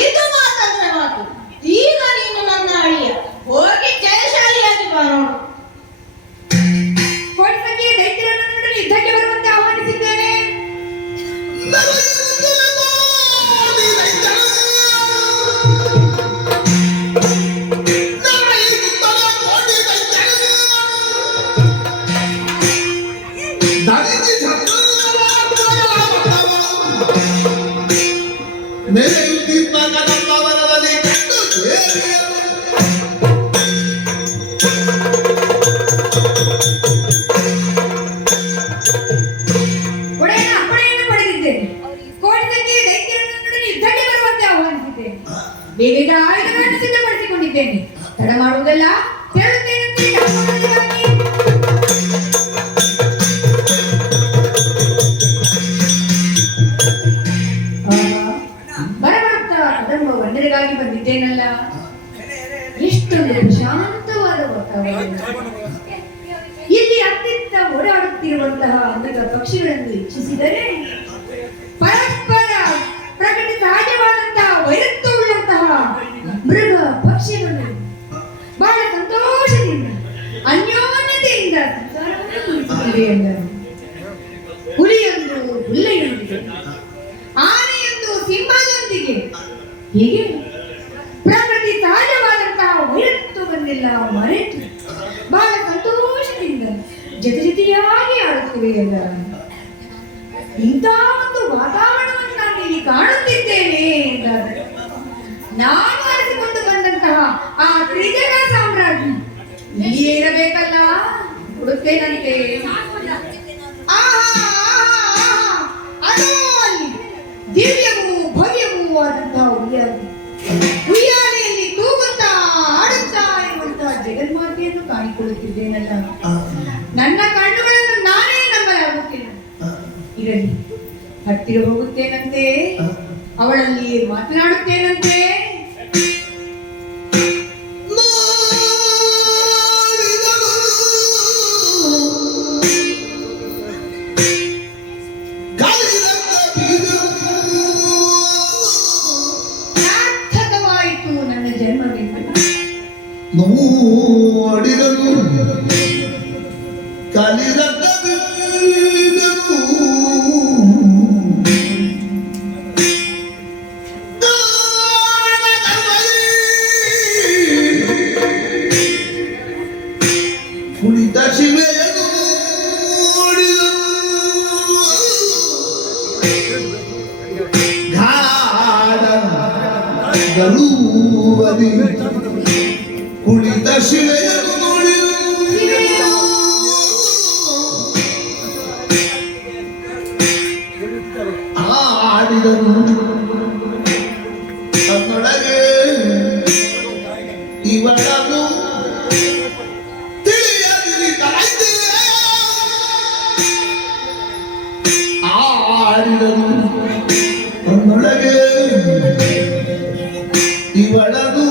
ಇದು ಮಾತಾದ್ರೆ ಮಾತು. ಈಗ ನೀನು ನನ್ನ ಅಳಿಯ, ಹೋಗಿ ಜಯಶಾಲಿಯಾಗಿ ಬಾ ನೋಡು. ಕೋಟಿ ಸಂಖ್ಯೆಯ ದೈತ್ಯರನ್ನು ನೋಡಲು ಯುದ್ಧಕ್ಕೆ ಬರುವಂತೆ ಆಹ್ವಾನಿಸಿದ್ದೇನೆ. ಒಡೆಯನ ಅಪ್ಪಣೆಯನ್ನು ಪಡೆದಿದ್ದೇನೆ. ಕೋಟಿ ಸಂಖ್ಯೆಯ ದೈತ್ಯರನ್ನು ನೋಡಲು ಯುದ್ಧಕ್ಕೆ ಬರುವಂತೆ ಆಹ್ವಾನಿಸಿದ್ದೇನೆ. ವಿವಿಧ ಆಯುಧಗಳನ್ನು ಸಿದ್ಧಪಡಿಸಿಕೊಂಡಿದ್ದೇನೆ. ತಡ ಮಾಡುವುದಲ್ಲ, ಹೇಳುತ್ತೇನಂತೆ ಆಹ್ವಾನಕ್ಕಾಗಿ. ಬರಬರುತ್ತಾ ಕದಂಬ ವಂಡರಿಗಾಗಿ ಬಂದಿದ್ದೇನಲ್ಲ. ಎಷ್ಟೊಂದು ಶಾಂತವಾದ ವಾತಾವರಣ. ಇಲ್ಲಿ ಅತ್ತಿತ್ತ ಓಡಾಡುತ್ತಿರುವಂತಹ ಮೃಗ ಪಕ್ಷಿಗಳನ್ನು ಇಚ್ಛಿಸಿದರೆ ಪರಸ್ಪರ ಪ್ರಕೃತಿ ಸಹಜವಾದಂತಹ ವೈರತ್ವವುಳ್ಳಂತಹ ಮೃಗ ಪಕ್ಷಿಗಳು ಬಹಳ ಸಂತೋಷದಿಂದ ಅನ್ಯೋನ್ಯತೆಯಿಂದ ಸಂಸಾರವನ್ನು ಮುಗಿಸಿಕೊಂಡಿದೆ ಎಂದರು. ಹುಲಿಯೊಂದು ಹುಲ್ಲೆಯೊಂದಿಗೆ, ಆನೆಯೊಂದು ಸಿಂಹದೊಂದಿಗೆ, ಹೀಗೆ ಪ್ರಕೃತಿ ಸಹಜವಾದಂತಹ ವೈರತ್ವವನ್ನೆಲ್ಲ ಮರೆತು ಬಹಳ ಸಂತೋಷದಿಂದ ಜೊತೆ ಜೊತೆಯಾಗಿ ಆಡುತ್ತಿವೆ ಎಂದರು. ಇಂತಹ ಒಂದು ವಾತಾವರಣವನ್ನು ನಾನು ಇಲ್ಲಿ ಕಾಣುತ್ತಿದ್ದೇನೆ ಎಂದಾದರೆ ನಾನು ಅರಿಸಿಕೊಂಡು ಬಂದಂತಹ ಆ ತ್ರಿಜನ ಸಾಮ್ರಾಜ್ಞಿ ಇಲ್ಲಿಯೇ ಇರಬೇಕಲ್ಲ. ಕೊಡುತ್ತೇನಂತೆ. ಅದೋ ಅಲ್ಲಿ ದಿವ್ಯವೂ ಭವ್ಯವೂ ಆದಂತಹ ಉಯ್ಯಾಲೆಯಲ್ಲಿ ತೂಗುತ್ತಾ ಆಡುತ್ತಾ ಇರುವಂತಹ ಜಗನ್ಮಾತೆಯನ್ನು ಕಾಣಿಕೊಳ್ಳುತ್ತಿದ್ದೇನಲ್ಲ. ನನ್ನ ಕಣ್ಣುಗಳನ್ನು ನಾನೇ ನಂಬಲಾಗುತ್ತಿಲ್ಲ. ಇರಲಿ, ಹತ್ತಿರ ಹೋಗುತ್ತೇನಂತೆ, ಅವಳಲ್ಲಿ ಮಾತನಾಡುತ್ತೇನಂತೆ. ಸಾರ್ಥಕವಾಯಿತು ನನ್ನ ಜನ್ಮವೆಂದು. ನೋಡಿದನು ಕಲಿರಕ್ಕ ಕುಳಿತ ಶಿವೆಯನು ನೋಡಿದನು ಗಾಢ ಗಲೂಬದಿ ಕುಳಿತ ಶಿವೆಯನು ನೋಡಿದನು ಆಡಿದನು ತನ್ನೊಳಗೆ ಇವಳನ್ನು ತಿಳಿಯದಿರಿ ಕಲಾಯ್ತೆ ಆಡಿದನು ತನ್ನೊಳಗೆ ಇವಳನ್ನು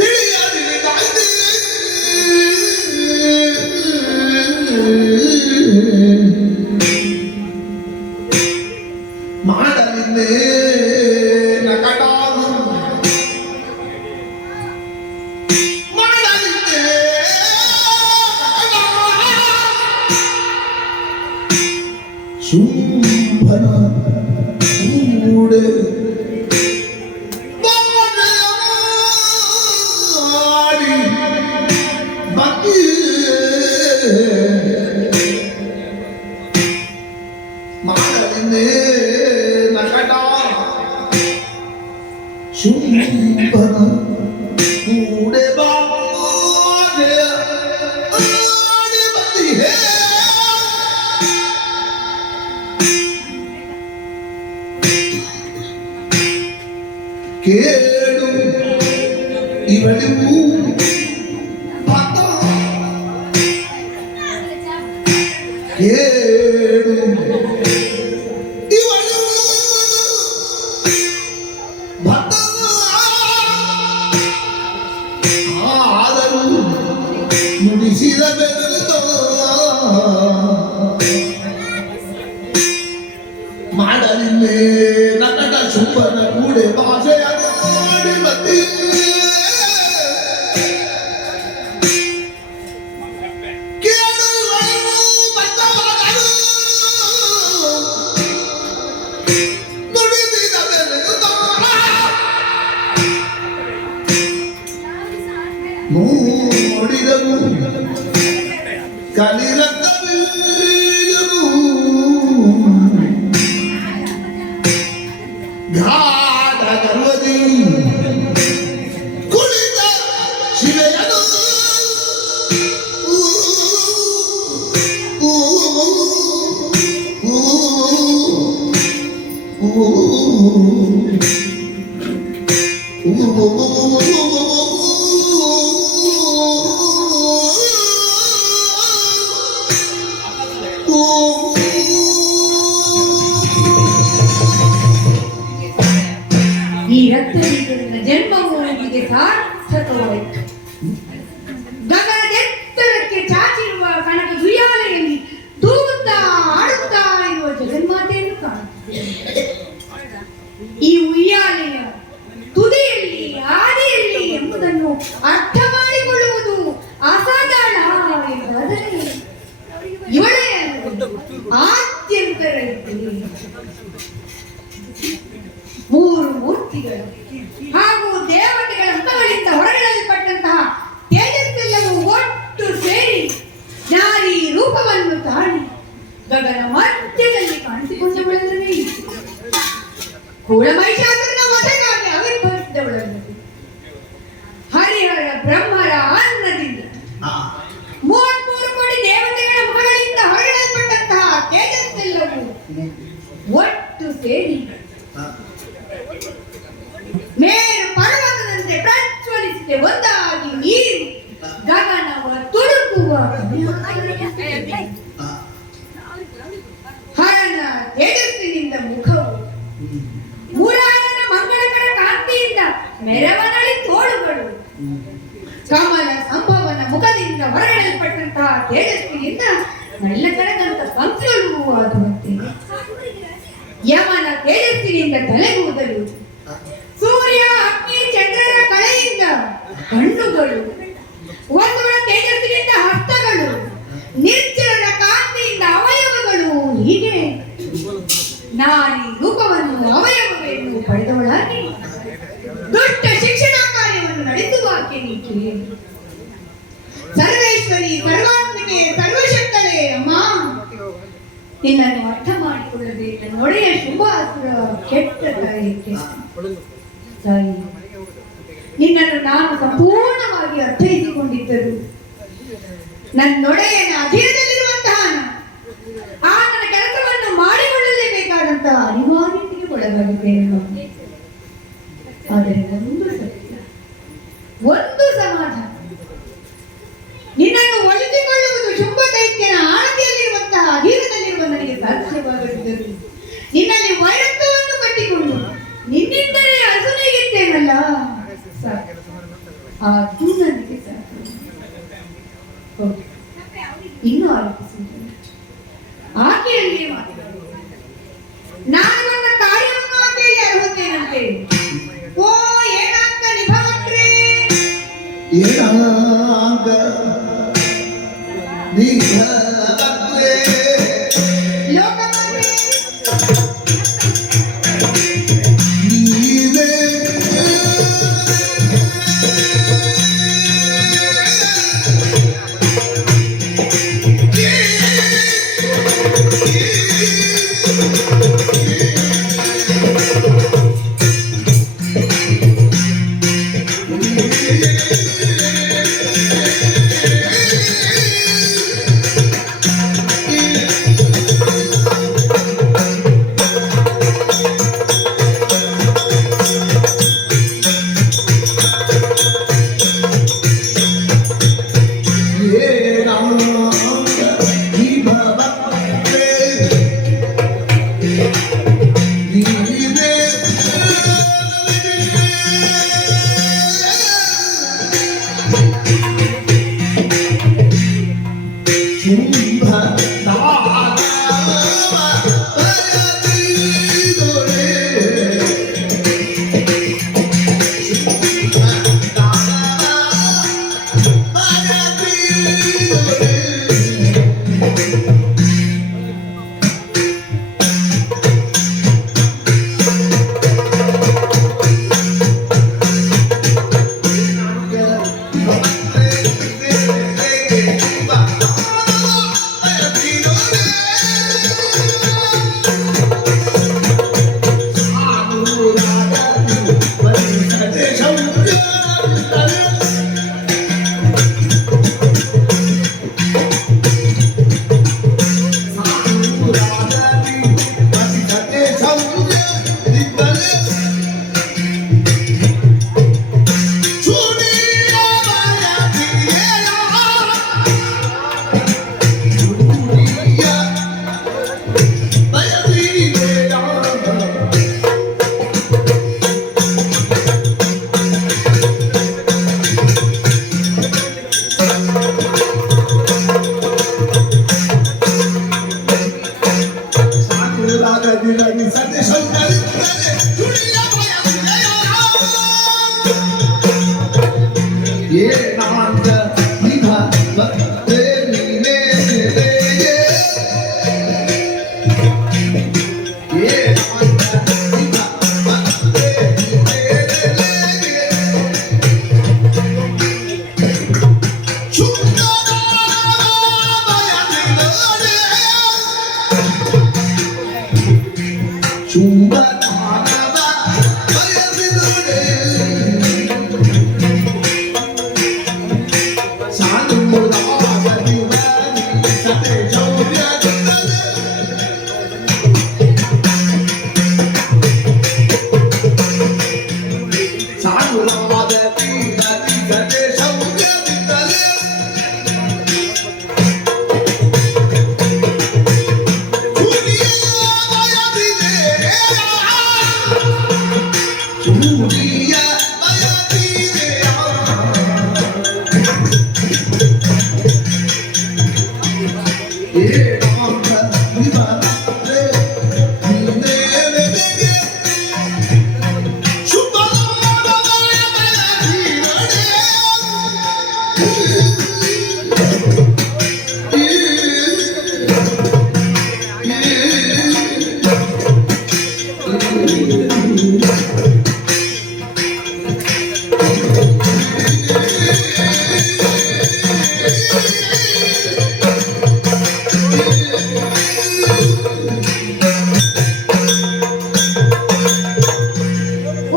ತಿಳಿಯದಿರಿ ಕಲಾಯ್ತೆ ಮಾಡಲಿಂದೇ ನಕಟಾನು ಮಾಡಲಿಂದೇ ಶುಂಭನ ಕೂಡೆ ಮಾಡಿ ಬಂದಿ ಮಾಡಲಿಂದೇ ನಕಟ ಶುಂಭನ ಕೂಡೆ ಬಾರೆ ಆಡಿ ಬಂದಿ ಹೇ ಕೇಳು ಇವಳಿಗೂ ಭಕ್ತ ಕೇಳು ಇವಳು ಭಕ್ತ ಆದರೂ ನುಡಿಸಿದ ಬೆದರಿತ ಮಾಡಲಿಲ್ಲೇ ನಕಟ ಶುಂಭನ ಕೂಡೆ ಭಾಷೆಯ ಮಾಡಿ ಬಂದಿ ಕೇಳುವಳು ಬದ್ಧವಾದರು ನುಡಿಸಿದ ಬೆದರಿತ ನೋಡಿದನು ಕಲಿರಕ್ಕವಿಲ್ಲನು ಗಾಢ ಗರ್ವದಿ ಕುಳಿತ ಶಿವೆಯನು ಈ ರಕ್ತಬೀಜದ ಜನ್ಮವು ಹೀಗೆ ಸಾರ್ಥಕವಾಯಿತು. ಗಗನದೆತ್ತರಕ್ಕೆ ಚಾಚಿರುವ ಕನಕ ಉಯ್ಯಾಲೆಯಲ್ಲಿ ತೂಗುತ್ತಾ ಆಡುತ್ತಾ ಇರುವ ಜಗನ್ಮಾತೆಯನ್ನು ಕಾಣುತ್ತಿದೆ. ಈ ಉಯ್ಯಾಲೆಯ ತುದಿಯಲ್ಲಿ ಆದಿಯಲ್ಲಿ ಎಂಬುದನ್ನು ಅರ್ಥ ಮಾಡಿಕೊಳ್ಳುವುದು ಅಸಾಧಾರಣ ಎಂದಾದರೆ ಇವಳೇ ಆದ್ಯಂತರ ಮೂರು ಮೂರ್ತಿಗಳು ಹಾಗೂ ದೇವತೆಗಳ ಮುಖಗಳಿಂದ ಹೊರಗಿಡಲ್ಪಟ್ಟಂತಹ ತೇಜಸ್ಸೆಲ್ಲವೂ ಒಟ್ಟು ಸೇರಿ ನಾರಿ ರೂಪವನ್ನು ತಾಳಿ ಗಗನ ಮಧ್ಯದಲ್ಲಿ ಕಾಣಿಸಿಕೊಂಡವಳಲ್ಲವೇ ಕೂಳಮಹಿಷಾಸುರನ ವಧೆಗಾಗಿ ಆವಿರ್ಭವಿಸಿದವಳಲ್ಲವೇ ಹರಿಹರ ಬ್ರಹ್ಮರ ಅನ್ನದಿಂದ 30 ಸೇರಿ ಮೇರು ಪರ್ವತದಂತೆ ಪ್ರಜ್ವಲಿಸಿದೆ ಒಂದಾಗಿ ನೀರು ಗಗನವ ತುಡುಕುವ ಹರನ ತೇಜಸ್ಸಿನಿಂದ ಮುಖವು ಮುರಾರನ ಮಂಗಳಕರ ಕಾಂತಿಯಿಂದ ಮೆರವನಳಿ ತೋಳುಗಳು ಕಮಲ ಸಂಭವನ ಮುಖದಿಂದ ಹೊರಡಲ್ಪಟ್ಟಂತಹ ತೇಜಸ್ಸಿನಿಂದ ಮೆಲ್ಲಕರದಂತ ಪಂಕ್ತಿಗಳು ಆದುವಂತೆ ಯಮನ ತೇಜಸ್ಸಿನಿಂದ ತಲೆಗೂದಲು ಸೂರ್ಯ ಅಗ್ನಿ ಚಂದ್ರರ ಕಳೆಯಿಂದ ಕಣ್ಣುಗಳು ವಸುಗಳ ತೇಜಸ್ಸಿನಿಂದ ಹಸ್ತಗಳು ನಿರ್ಜಲರ ಕಾಂತಿಯಿಂದ ಅವಯವಗಳು ಹೀಗೆ ನಾರಿ ರೂಪವನ್ನು ಅವಯವವನ್ನು ಪಡೆದವಳಾಗಿ ದೊಡ್ಡ ಶಿಕ್ಷಣ ಕಾರ್ಯವನ್ನು ನಡೆಸುವಾಕೆ ನೀಕೆ ಸರ್ವೇಶ್ವರಿ ಸರ್ವಾತ್ಮಿಕೆ ಸರ್ವಶಕ್ತರೇ ಅಮ್ಮ ನಿನ್ನನ್ನು ಅರ್ಥ ಮಾಡಿಕೊಳ್ಳಬೇಕು ನೊಡೆಯ ಶುಭಾಸುರ ಕೆಟ್ಟ ತಾಯಿಗೆ ತಾಯಿ ನಿನ್ನನ್ನು ನಾನು ಸಂಪೂರ್ಣವಾಗಿ ಅರ್ಥೈಸಿಕೊಂಡಿದ್ದರು ನನ್ನೊಡೆಯನ ಅಧೀನದಲ್ಲಿರುವಂತಹ ಆ ನನ್ನ ಕೆಲಸವನ್ನು ಮಾಡಿಕೊಳ್ಳಲೇಬೇಕಾದಂತಹ ಅನಿವಾರ್ಯತೆಗೆ ಒಳಗಾಗಿದ್ದೇನೆ ನಾನು. ಆದರೆ ಒಂದು ಸತ್ಯ ಒಂದು ಸಮಾಧಾನ ನಿನ್ನನ್ನು ಒಲಿಸಿಕೊಳ್ಳುವುದು ಶುಂಭ ದೈತ್ಯನ ಆಳತೆಯಲ್ಲಿರುವಂತಹ ಅಧೀನದಲ್ಲಿರುವ ನನಗೆ ಸಾಧ್ಯವಾಗದಿದ್ದರು ನಿನ್ನಲ್ಲಿ ವೈರತ್ವವನ್ನು ಕಟ್ಟಿಕೊಂಡು ನಿನ್ನಿಂದಲೇ ಅಸುನೀಗಿದ್ದೇನಲ್ಲ ಸಾಕು ಅದು ನನಗೆ ಸಾಕು. ಹೌದು ಇನ್ನೂ ಆಲೋಚಿಸಿದ್ದೇನೆ ಆಕೆಯಲ್ಲಿಯೇ ಮಾತನಾಡಿ ನಾನು ನನ್ನ ಕಾರ್ಯವನ್ನು ಆಕೆಯಲ್ಲಿ ಅರ್ಹುತ್ತೇನಂತೆ ಓ ಏನಾಂತ ನಿಭಾವಟ್ರೆ ಏನಾಂಗ ನಿಭಾವಟ್ರೆ ಲೋಕಮಾತೆ ನೀವೇ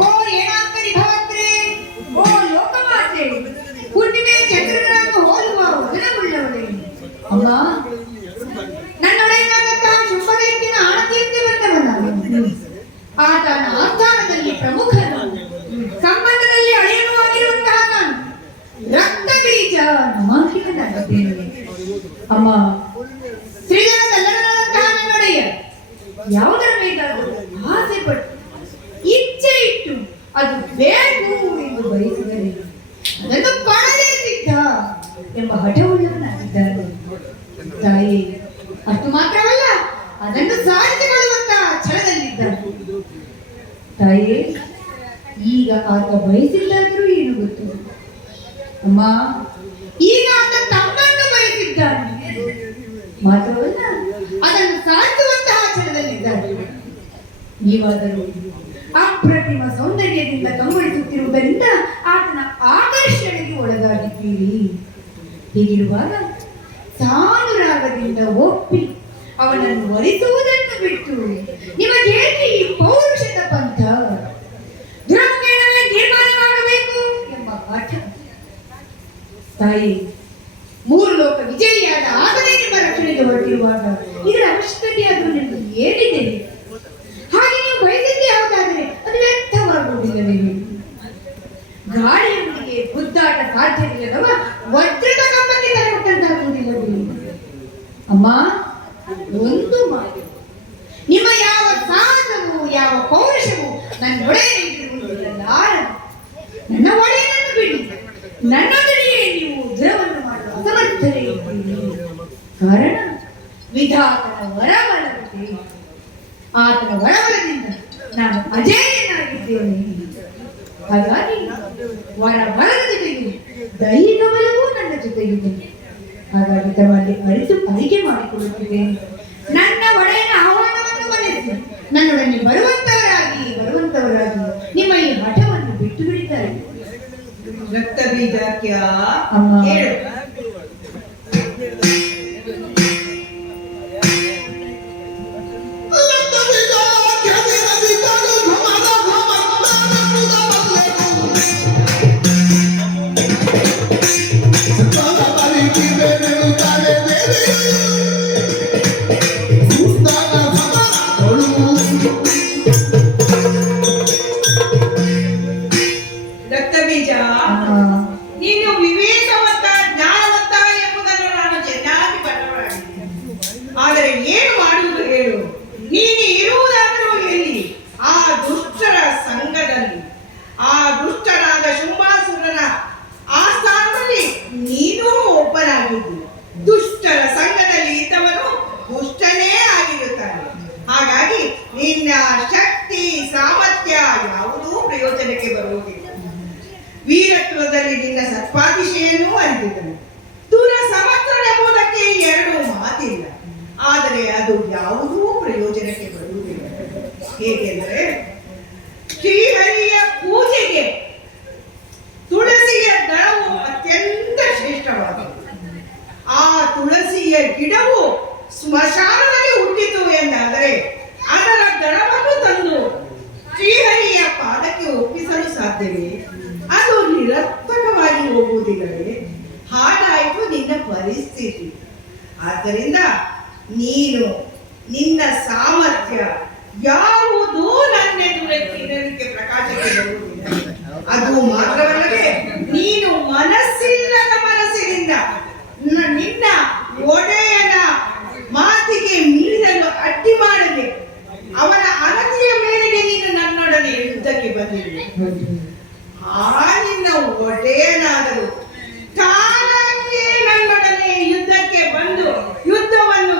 ಓ ಏನಾಂಗಡಿ ಭಾತ್ರೆ, ಓ ಲೋಕಮಾತೆ, ಹುಣ್ಣಿಮೆ ಚಂದ್ರನನ್ನು ಹೋಲುವ ವದನವುಳ್ಳವಳೇ. ಅಮ್ಮ, ನನ್ನೊಡೆಯನಾದಂತಹ ಶುಂಭದೈತ್ಯನ ಆಣತಿಯಂತೆ ಬಂದವನ ಆತನ ಆಸ್ಥಾನದಲ್ಲಿ ಪ್ರಮುಖನು, ಸಂಬಂಧದಲ್ಲಿ ಅಳಿಯನೂ ಆಗಿರುವಂತಹ ನಾನು ರಕ್ತ ಬೀಜ ನಮಾಂಕಿತನಾಗಿದ್ದೇನೆ. ಅಮ್ಮ, ಸ್ತ್ರೀಗಳ ತಲ್ಲರನಾದಂತಹ ನನ್ನೊಡೆಯ ಯಾವುದರ ಬೇಕಾದರೂ ಆಸೆ ಪಟ್ಟು ಇಚ್ಛೆ ಇಟ್ಟು ಅದು ಬೇಕು ಎಂದು ಬಯಸಿದರೆ ಅದನ್ನು ಕೊಡಲೇ ಸಿದ್ಧ ಎಂಬ ಹಠವುಳ್ಳವನಾಗಿದ್ದಾನೆ. ತಾಯಿ, ಅಷ್ಟು ಮಾತ್ರವಲ್ಲ, ಅದನ್ನು ಸಾಧಿಸಿಕೊಳ್ಳುವಂತಹ ಛಲದಲ್ಲಿದ್ದಾನೆ. ತಾಯಿ, ಈಗ ಆತ ಬಯಸಿದ್ದಾದರೂ ಏನು ಗೊತ್ತು ಅಮ್ಮ, ಈಗ ಆತ ತಮ್ಮನ್ನು ಬಯಸಿದ್ದಾನೆ. ಮಾತ್ರವಲ್ಲ, ಅದನ್ನು ಸಾಧಿಸುವಂತಹ ಛಲದಲ್ಲಿದ್ದಾನೆ. ನೀವಾದರೂ ಅಪ್ರತಿಮ ಸೌಂದರ್ಯದಿಂದ ಕಂಗೊಳಿಸುತ್ತಿರುವುದರಿಂದ ಆತನ ಆಕರ್ಷಣೆಗೆ ಒಳಗಾಗಿದ್ದೀರಿ. ಹೀಗಿರುವಾಗ ಸಾನುರಾಗದಿಂದ ಒಪ್ಪಿ ಅವನನ್ನು ವರಿಸುವುದನ್ನು ಬಿಟ್ಟು ನಿಮಗೇಕೆ ಈ ಪೌರುಷದ ಪಂಥ? ದುರಮುಖೇಣವೇ ತೀರ್ಮಾನವಾಗಬೇಕು ಎಂಬ ಪಾಠ. ತಾಯಿ, ಮೂರು ಲೋಕ ವಿಜಯಿಯಾದ ಆಗಲೇ ನಿಮ್ಮ ರಕ್ಷಣೆಗೆ ಹೊರಟಿರುವಾಗ ಇದರ ಅವಶ್ಯಕತೆ ಅದು ನಿಮಗೆ ಏನಿದೆ? ಹಾಗೆ ನೀವು ಬಯಸಿದ್ದೇ ಯಾವುದಾದರೆ ಅದು ವ್ಯರ್ಥವಾಗುವುದಿಲ್ಲವೇ? ಗಾಳಿಯೊಂದಿಗೆ ಗುದ್ದಾಟ ಸಾಧ್ಯವಿಲ್ಲದವ ವಜ್ರದ ಕಂಬಕ್ಕೆ ತಲೆಕೊಟ್ಟಂತಾಗುವುದಿಲ್ಲವೇ? ಅಮ್ಮ, ಒಂದು ಮಾತು, ನಿಮ್ಮ ಯಾವ ಸಾಹಸವು ಯಾವ ಪೌರುಷವು ನನ್ನ ಒಡೆಯನಿರುವುದಿಲ್ಲ. ನನ್ನ ಒಡೆಯನನ್ನು ಬಿಡಿ, ನನ್ನೊಂದಿಗೆ ನೀವು ದುರವನ್ನು ಮಾಡಲು ಅಸಮರ್ಥರೇ ಇದ್ದೀರಿ. ಕಾರಣ ವಿಧಾತನ ವರವರತೆ. ಆತನ ವರವರದಿಂದ ನಾನು ಅಜೇಯನಾಗಿದ್ದೇನೆ. ಹಾಗಾಗಿ ವರವರದ ಜೊತೆಗೆ ದೈಹಿಕ ಬಲವೂ ನನ್ನ ಜೊತೆಗಿದೆ. ಹಾಗಾಗಿ ತಮಗೆ ಅರಿಕೆ ಮಾಡಿಕೊಳ್ಳುತ್ತಿದ್ದೇನೆ. ನನ್ನ ಒಡೆಯನ ಆಹ್ವಾನವನ್ನು ಮನ್ನಿಸಿ ನನ್ನೊಡನೆ ಬರುವಂತವರಾಗಿ ನಿಮ್ಮ ಈ ಮಠವನ್ನು ಬಿಟ್ಟು ಬಿಡಿದ್ದಾರೆ. ರಕ್ತ ಬೀಜಕ್ಯ ಅಮ್ಮ, ಹೇಳು. ರಕ್ತ ಬೀಜ, ನೀನು ವಿವೇಕವಂತ ಜ್ಞಾನವಂತ ಎಂಬುದನ್ನು ನಾನು ಚೆನ್ನಾಗಿ ಬಲ್ಲವನಾಗಿದ್ದೇನೆ. ಆದರೆ ಏನು ಮಾಡುವುದು ಹೇಳು? ನೀನು ಇರುವುದಾದರೂ ಎಲ್ಲಿ? ಆ ದುಷ್ಟರ ಸಂಘದಲ್ಲಿ, ಆ ದುಷ್ಟರಾದ ಶುಂಭಾಸುರನ ಆಸ್ಥಾನದಲ್ಲಿ ನೀನೂ ಒಬ್ಬನಾಗಿದ್ದು, ದುಷ್ಟರ ಸಂಘದಲ್ಲಿ ಇದ್ದವನು ದುಷ್ಟನೇ ಆಗಿರುತ್ತಾನೆ. ಹಾಗಾಗಿ ನಿನ್ನ ಶಕ್ತಿ ಸಾಮರ್ಥ್ಯ ಯಾವುದೂ ಪ್ರಯೋಜನಕ್ಕೆ ಬರುವುದಿಲ್ಲ. ವೀರತ್ವದಲ್ಲಿ ನಿನ್ನ ಸತ್ಪಾತಿಶೆಯನ್ನೂ ಅರಿತಿದ್ದನು. ದೂರ ಸಮರ್ಥನೆಂಬುದಕ್ಕೆ ಎರಡು ಮಾತಿಲ್ಲ, ಆದರೆ ಅದು ಯಾವುದೂ ಪ್ರಯೋಜನಕ್ಕೆ ಬರುವುದಿಲ್ಲ. ಹೇಗೆಂದರೆ, ಶ್ರೀಹರಿಯ ಪೂಜೆಗೆ ತುಳಸಿಯ ದಳವು ಅತ್ಯಂತ ಶ್ರೇಷ್ಠವಾದದ್ದು. ಆ ತುಳಸಿಯ ಗಿಡವು ಸ್ಮಶಾನದಲ್ಲಿ ಹುಟ್ಟಿತು ಎಂದಾದರೆ ಅದರ ದಳವನ್ನು ತಂದು ಶ್ರೀಹರಿಯ ಪಾದಕ್ಕೆ ಒಪ್ಪಿಸಲು ಸಾಧ್ಯವೇ? ಅದು ನಿರರ್ಥಕವಾಗಿ ಹೋಗುವುದಿಲ್ಲವೇ? ಹಾಗಾಯಿತು ನಿನ್ನ ಪರಿಸ್ಥಿತಿ. ಆದ್ದರಿಂದ ನೀನು ನಿನ್ನ ಸಾಮರ್ಥ್ಯ ಯಾವುದೂ ನನ್ನೆದುರಿಗೆ ಪ್ರಕಾಶಕ್ಕೆ ಬರುವುದಿಲ್ಲ. ಅದು ಮಾತ್ರವಲ್ಲದೆ ನೀನು ಮನಸ್ಸಿಲ್ಲದ ಮನಸ್ಸಿನಿಂದ ನಿನ್ನ ಒಡೆಯನ ಮಾತಿಗೆ ಮೀರಲು ಅಡ್ಡಿ ಮಾಡದೆ ಅವನ ಅನತಿಯ ಮೇರೆಗೆ ನೀನು ನನ್ನೊಡನೆ ಯುದ್ಧಕ್ಕೆ ಬಂದಿರುವೆ. ಆ ನಿನ್ನ ಒಡೆಯನಾದರೂ ಕಾಲಕ್ಕೆ ನನ್ನೊಡನೆ ಯುದ್ಧಕ್ಕೆ ಬಂದು ಯುದ್ಧವನ್ನು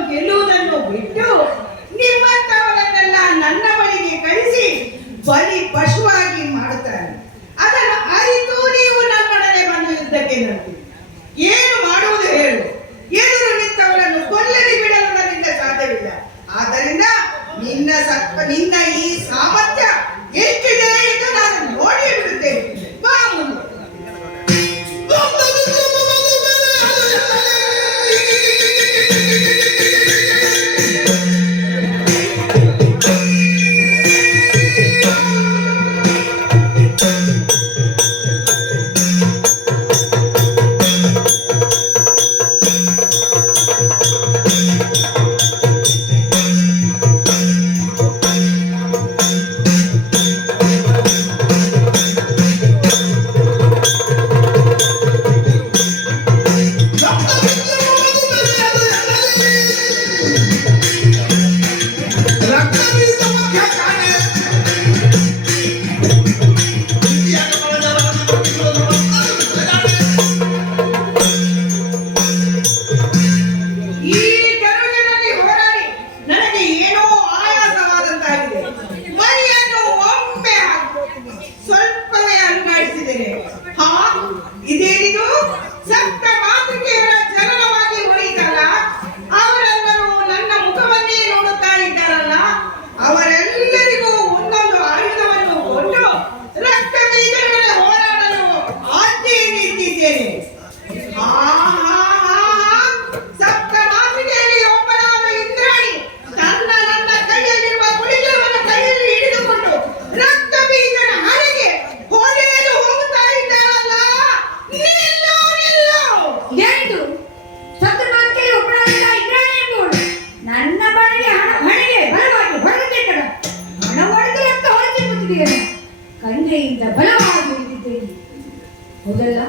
ಹೌದಲ್ಲ?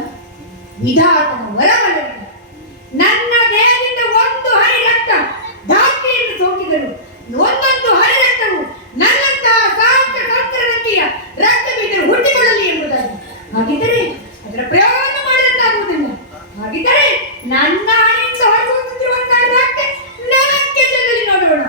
ವಿಧಾತನ ವರವಲ್ಲವೇ? ನನ್ನ ದೇಹದಿಂದ ಒಂದು ಹನಿ ರಕ್ತ ಧಾಕೆಯಿಂದ ಸೋಕಿದರು ಒಂದೊಂದು ಹನಿ ರಕ್ತವು ನನ್ನಂತಹ ಸಹಸ್ರ ಸಂಸ್ಕರಣೆಯ ರಕ್ತ ಬೀಜರು ಹುಟ್ಟಿಕೊಳ್ಳಲಿ ಎಂಬುದಾಗಿ. ಹಾಗಿದ್ದರೆ ಅದರ ಪ್ರಯೋಗವನ್ನು ಮಾಡಿದಂತಾಗುವುದಿಲ್ಲ. ಹಾಗಿದ್ದರೆ ನನ್ನ ಹಣೆಯಿಂದ ಹೊರಸೂಸುತ್ತಿರುವಂತಹ ರಕ್ತ ನೆಲಕ್ಕೆ ಚೆಲ್ಲಲಿ ನೋಡೋಣ.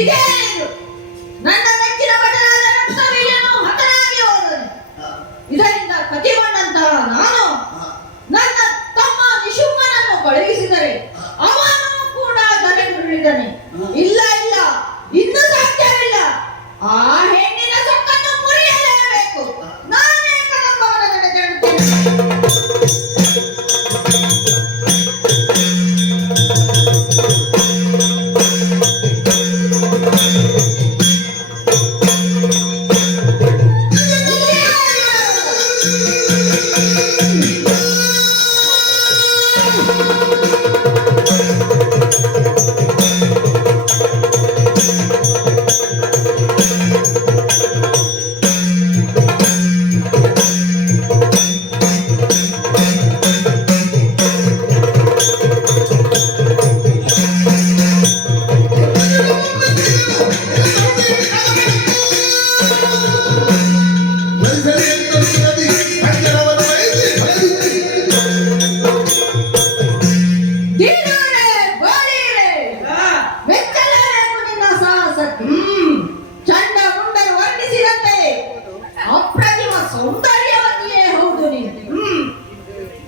ಇದೇನು ನನ್ನ ನೆಚ್ಚಿನ ಮಗನಾದ ರಕ್ತವೀರ್ಯನು ಹತನಾಗಿ ಹೋದನು. ಇದರಿಂದ ಕತಿಗೊಂಡಂತಹ ನಾನು ನನ್ನ ತಮ್ಮ ನಿಶುಂಭನನ್ನು ಕಳುಹಿಸಿದರೆ ಅವನು ಕೂಡ ಧರೆಗುರುಳಿದನೆ. ಇಲ್ಲ ಇಲ್ಲ, ಇನ್ನು ಸಾಧ್ಯವಿಲ್ಲ. ಆ ಹೆಣ್ಣಿನ ಸೊಕ್ಕನ್ನು ಮುರಿಯಲೇಬೇಕು. ನಾನೇ ಕದಂಬವನ ನಡೆದಾಡುತ್ತೇನೆ.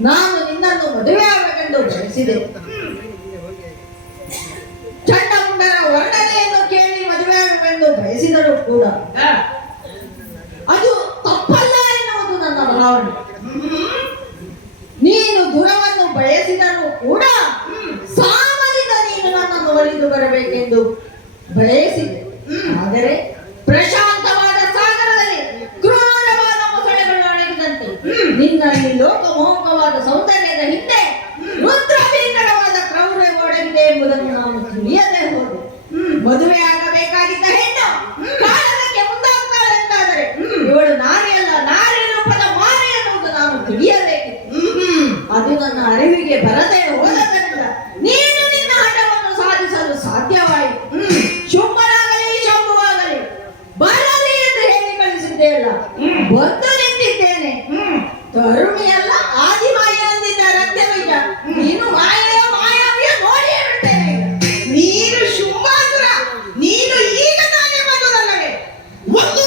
ನಾನು ನಿನ್ನನ್ನು ಮದುವೆಯಾಗಬೇಕೆಂದು ಬಯಸಿದೆ. ಚಂಡಮುಂಡರ ವರ್ಣನೆಯನ್ನು ಕೇಳಿ ಮದುವೆಯಾಗಬೇಕೆಂದು ಬಯಸಿದರೂ ಕೂಡ ಅದು ತಪ್ಪಲ್ಲ ಎನ್ನುವುದು ನನ್ನ ಭಾವನೆ. ನೀನು ದುರವನ್ನು ಬಯಸಿದರೂ ಕೂಡ ಸಾಮದಿಂದ ನೀನು ನನ್ನನ್ನು ಒಲಿದು ಬರಬೇಕೆಂದು ಬಯಸಿದೆ. ಆದರೆ ಪ್ರಶಾಂತವಾದ ಸಾಗರದಲ್ಲಿ ಕ್ರೂರವಾದ ಮೊಸಳೆಗಳು ಅಡಗಿದಂತೆ ನಿನ್ನ ಈ ಲೋಕಮೋಹಕವಾದ ಸೌಂದರ್ಯದ ಹಿಂದೆ ರುದ್ರಭೀಕರವಾದ ಕ್ರೌರ್ಯ ಒಡಗಿದೆ ಎಂಬುದನ್ನು ನಾನು ತಿಳಿಯದೆ ಹೋದೆ. ಮದುವೆ ಆಗಬೇಕಾಗಿದ್ದ ಹೆಣ್ಣು ಕಾಲಕ್ಕೆ ಮುಂದಾಗ್ತಾಳೆ ಅಂತ ಅದು ನನ್ನ ಅರಿವಿಗೆ ಬರದೆ ಹೋದದರಿಂದ ನೀನು ನಿನ್ನ ಹಠವನ್ನು ಸಾಧಿಸಲು ಸಾಧ್ಯವಾಯಿತು. ಶುಂಭನಾಗಲಿ ಶಂಭುವಾಗಲಿ ಬರಲಿ ಎಂದು ಹೇಳಿ ಕಳಿಸಿದ್ದೆ ಅಲ್ಲ, ಬಂದು ನಿಂತಿದ್ದೇನೆ. ತರುಣಿಯಲ್ಲ ಆದಿಮಾಯ ಅಂದಿದ್ದ ರಕ್ತಬೀಜ, ನೀನು ಮಾಯೆಯ ಮಾಯಾವಿಯ ನೋಡಿಯೇ ಬಿಡ್ತೇನೆ. ನೀನು ಶುಂಭಾಸುರ, ನೀನು ಈಗ ತಾನೇ ಬಂದುದಲ್ಲವೇ? ಒಂದು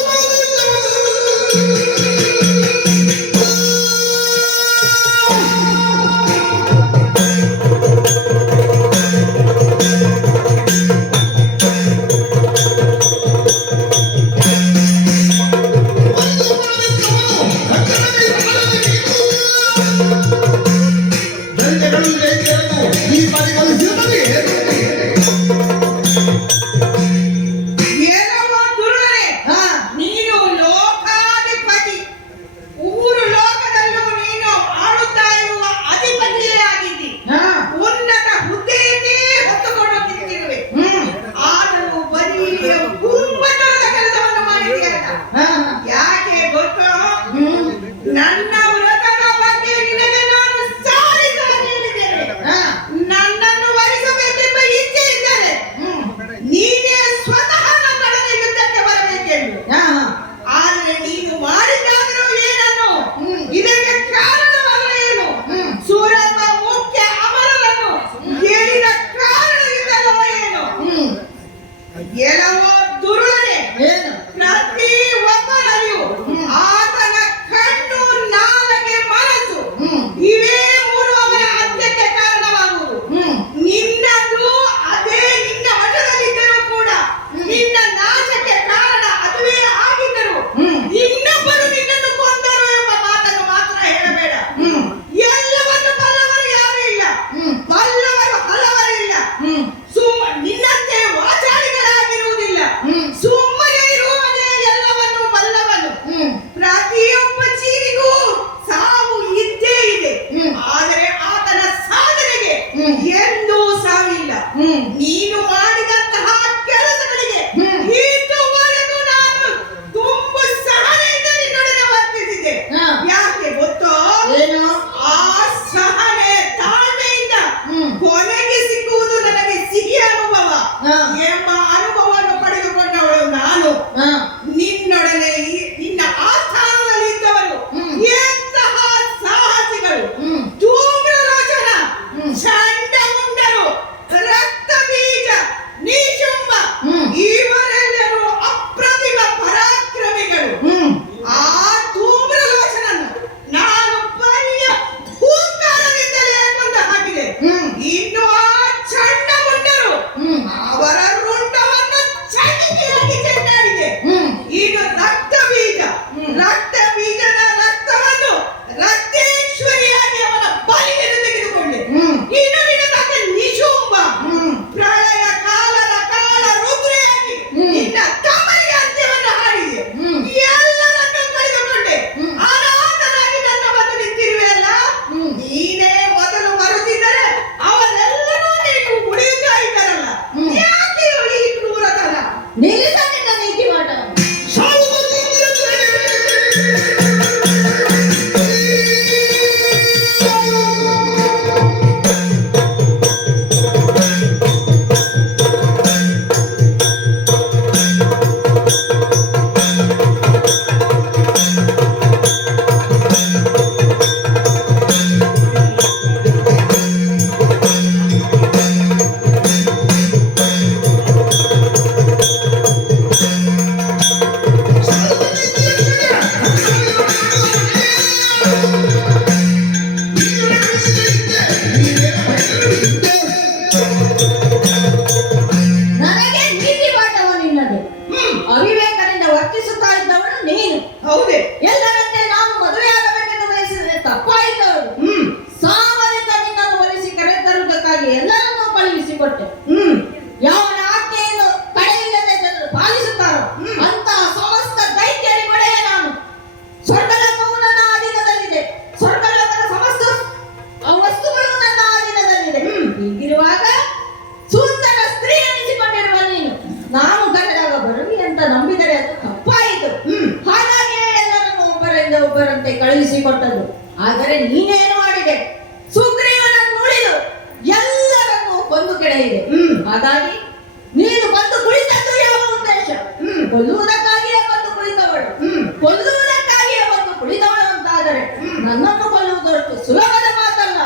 ಕೊಲ್ಲುವುದಕ್ಕಾಗಿಯೇ ಬಂದು ಕುಳಿತವಳು ಹ್ಮ್. ಕೊಲ್ಲುವುದಕ್ಕಾಗಿಯೇ ಬಂದು ಕುಳಿತವಳು ಅಂತಾದರೆ ನನ್ನನ್ನು ಕೊಲ್ಲುವುದಷ್ಟು ಸುಲಭದ ಮಾತಲ್ಲ.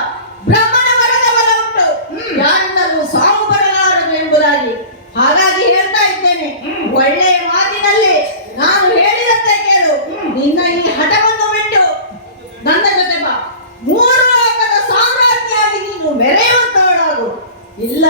ಬ್ರಹ್ಮನ ವರದ ಬಲ ಉಂಟು, ಯಾರಿಂದಲೂ ಸಾವು ಬರಲಾರದು ಎಂಬುದಾಗಿ. ಹಾಗಾಗಿ ಹೇಳ್ತಾ ಇದ್ದೇನೆ, ಒಳ್ಳೆಯ ಮಾತಿನಲ್ಲಿ ನಾನು ಹೇಳಿದಂತೆ ಕೇಳು. ನಿನ್ನ ಈ ಹಠವನ್ನು ಬಿಟ್ಟು ನನ್ನ ಜೊತೆ ಬಾ. 3 ಲೋಕದ ಸಾಮ್ರಾಜ್ಞಿಯಾಗಿ ನೀನು ಮೆರೆಯುವಂತವಳಾಗು. ಇಲ್ಲ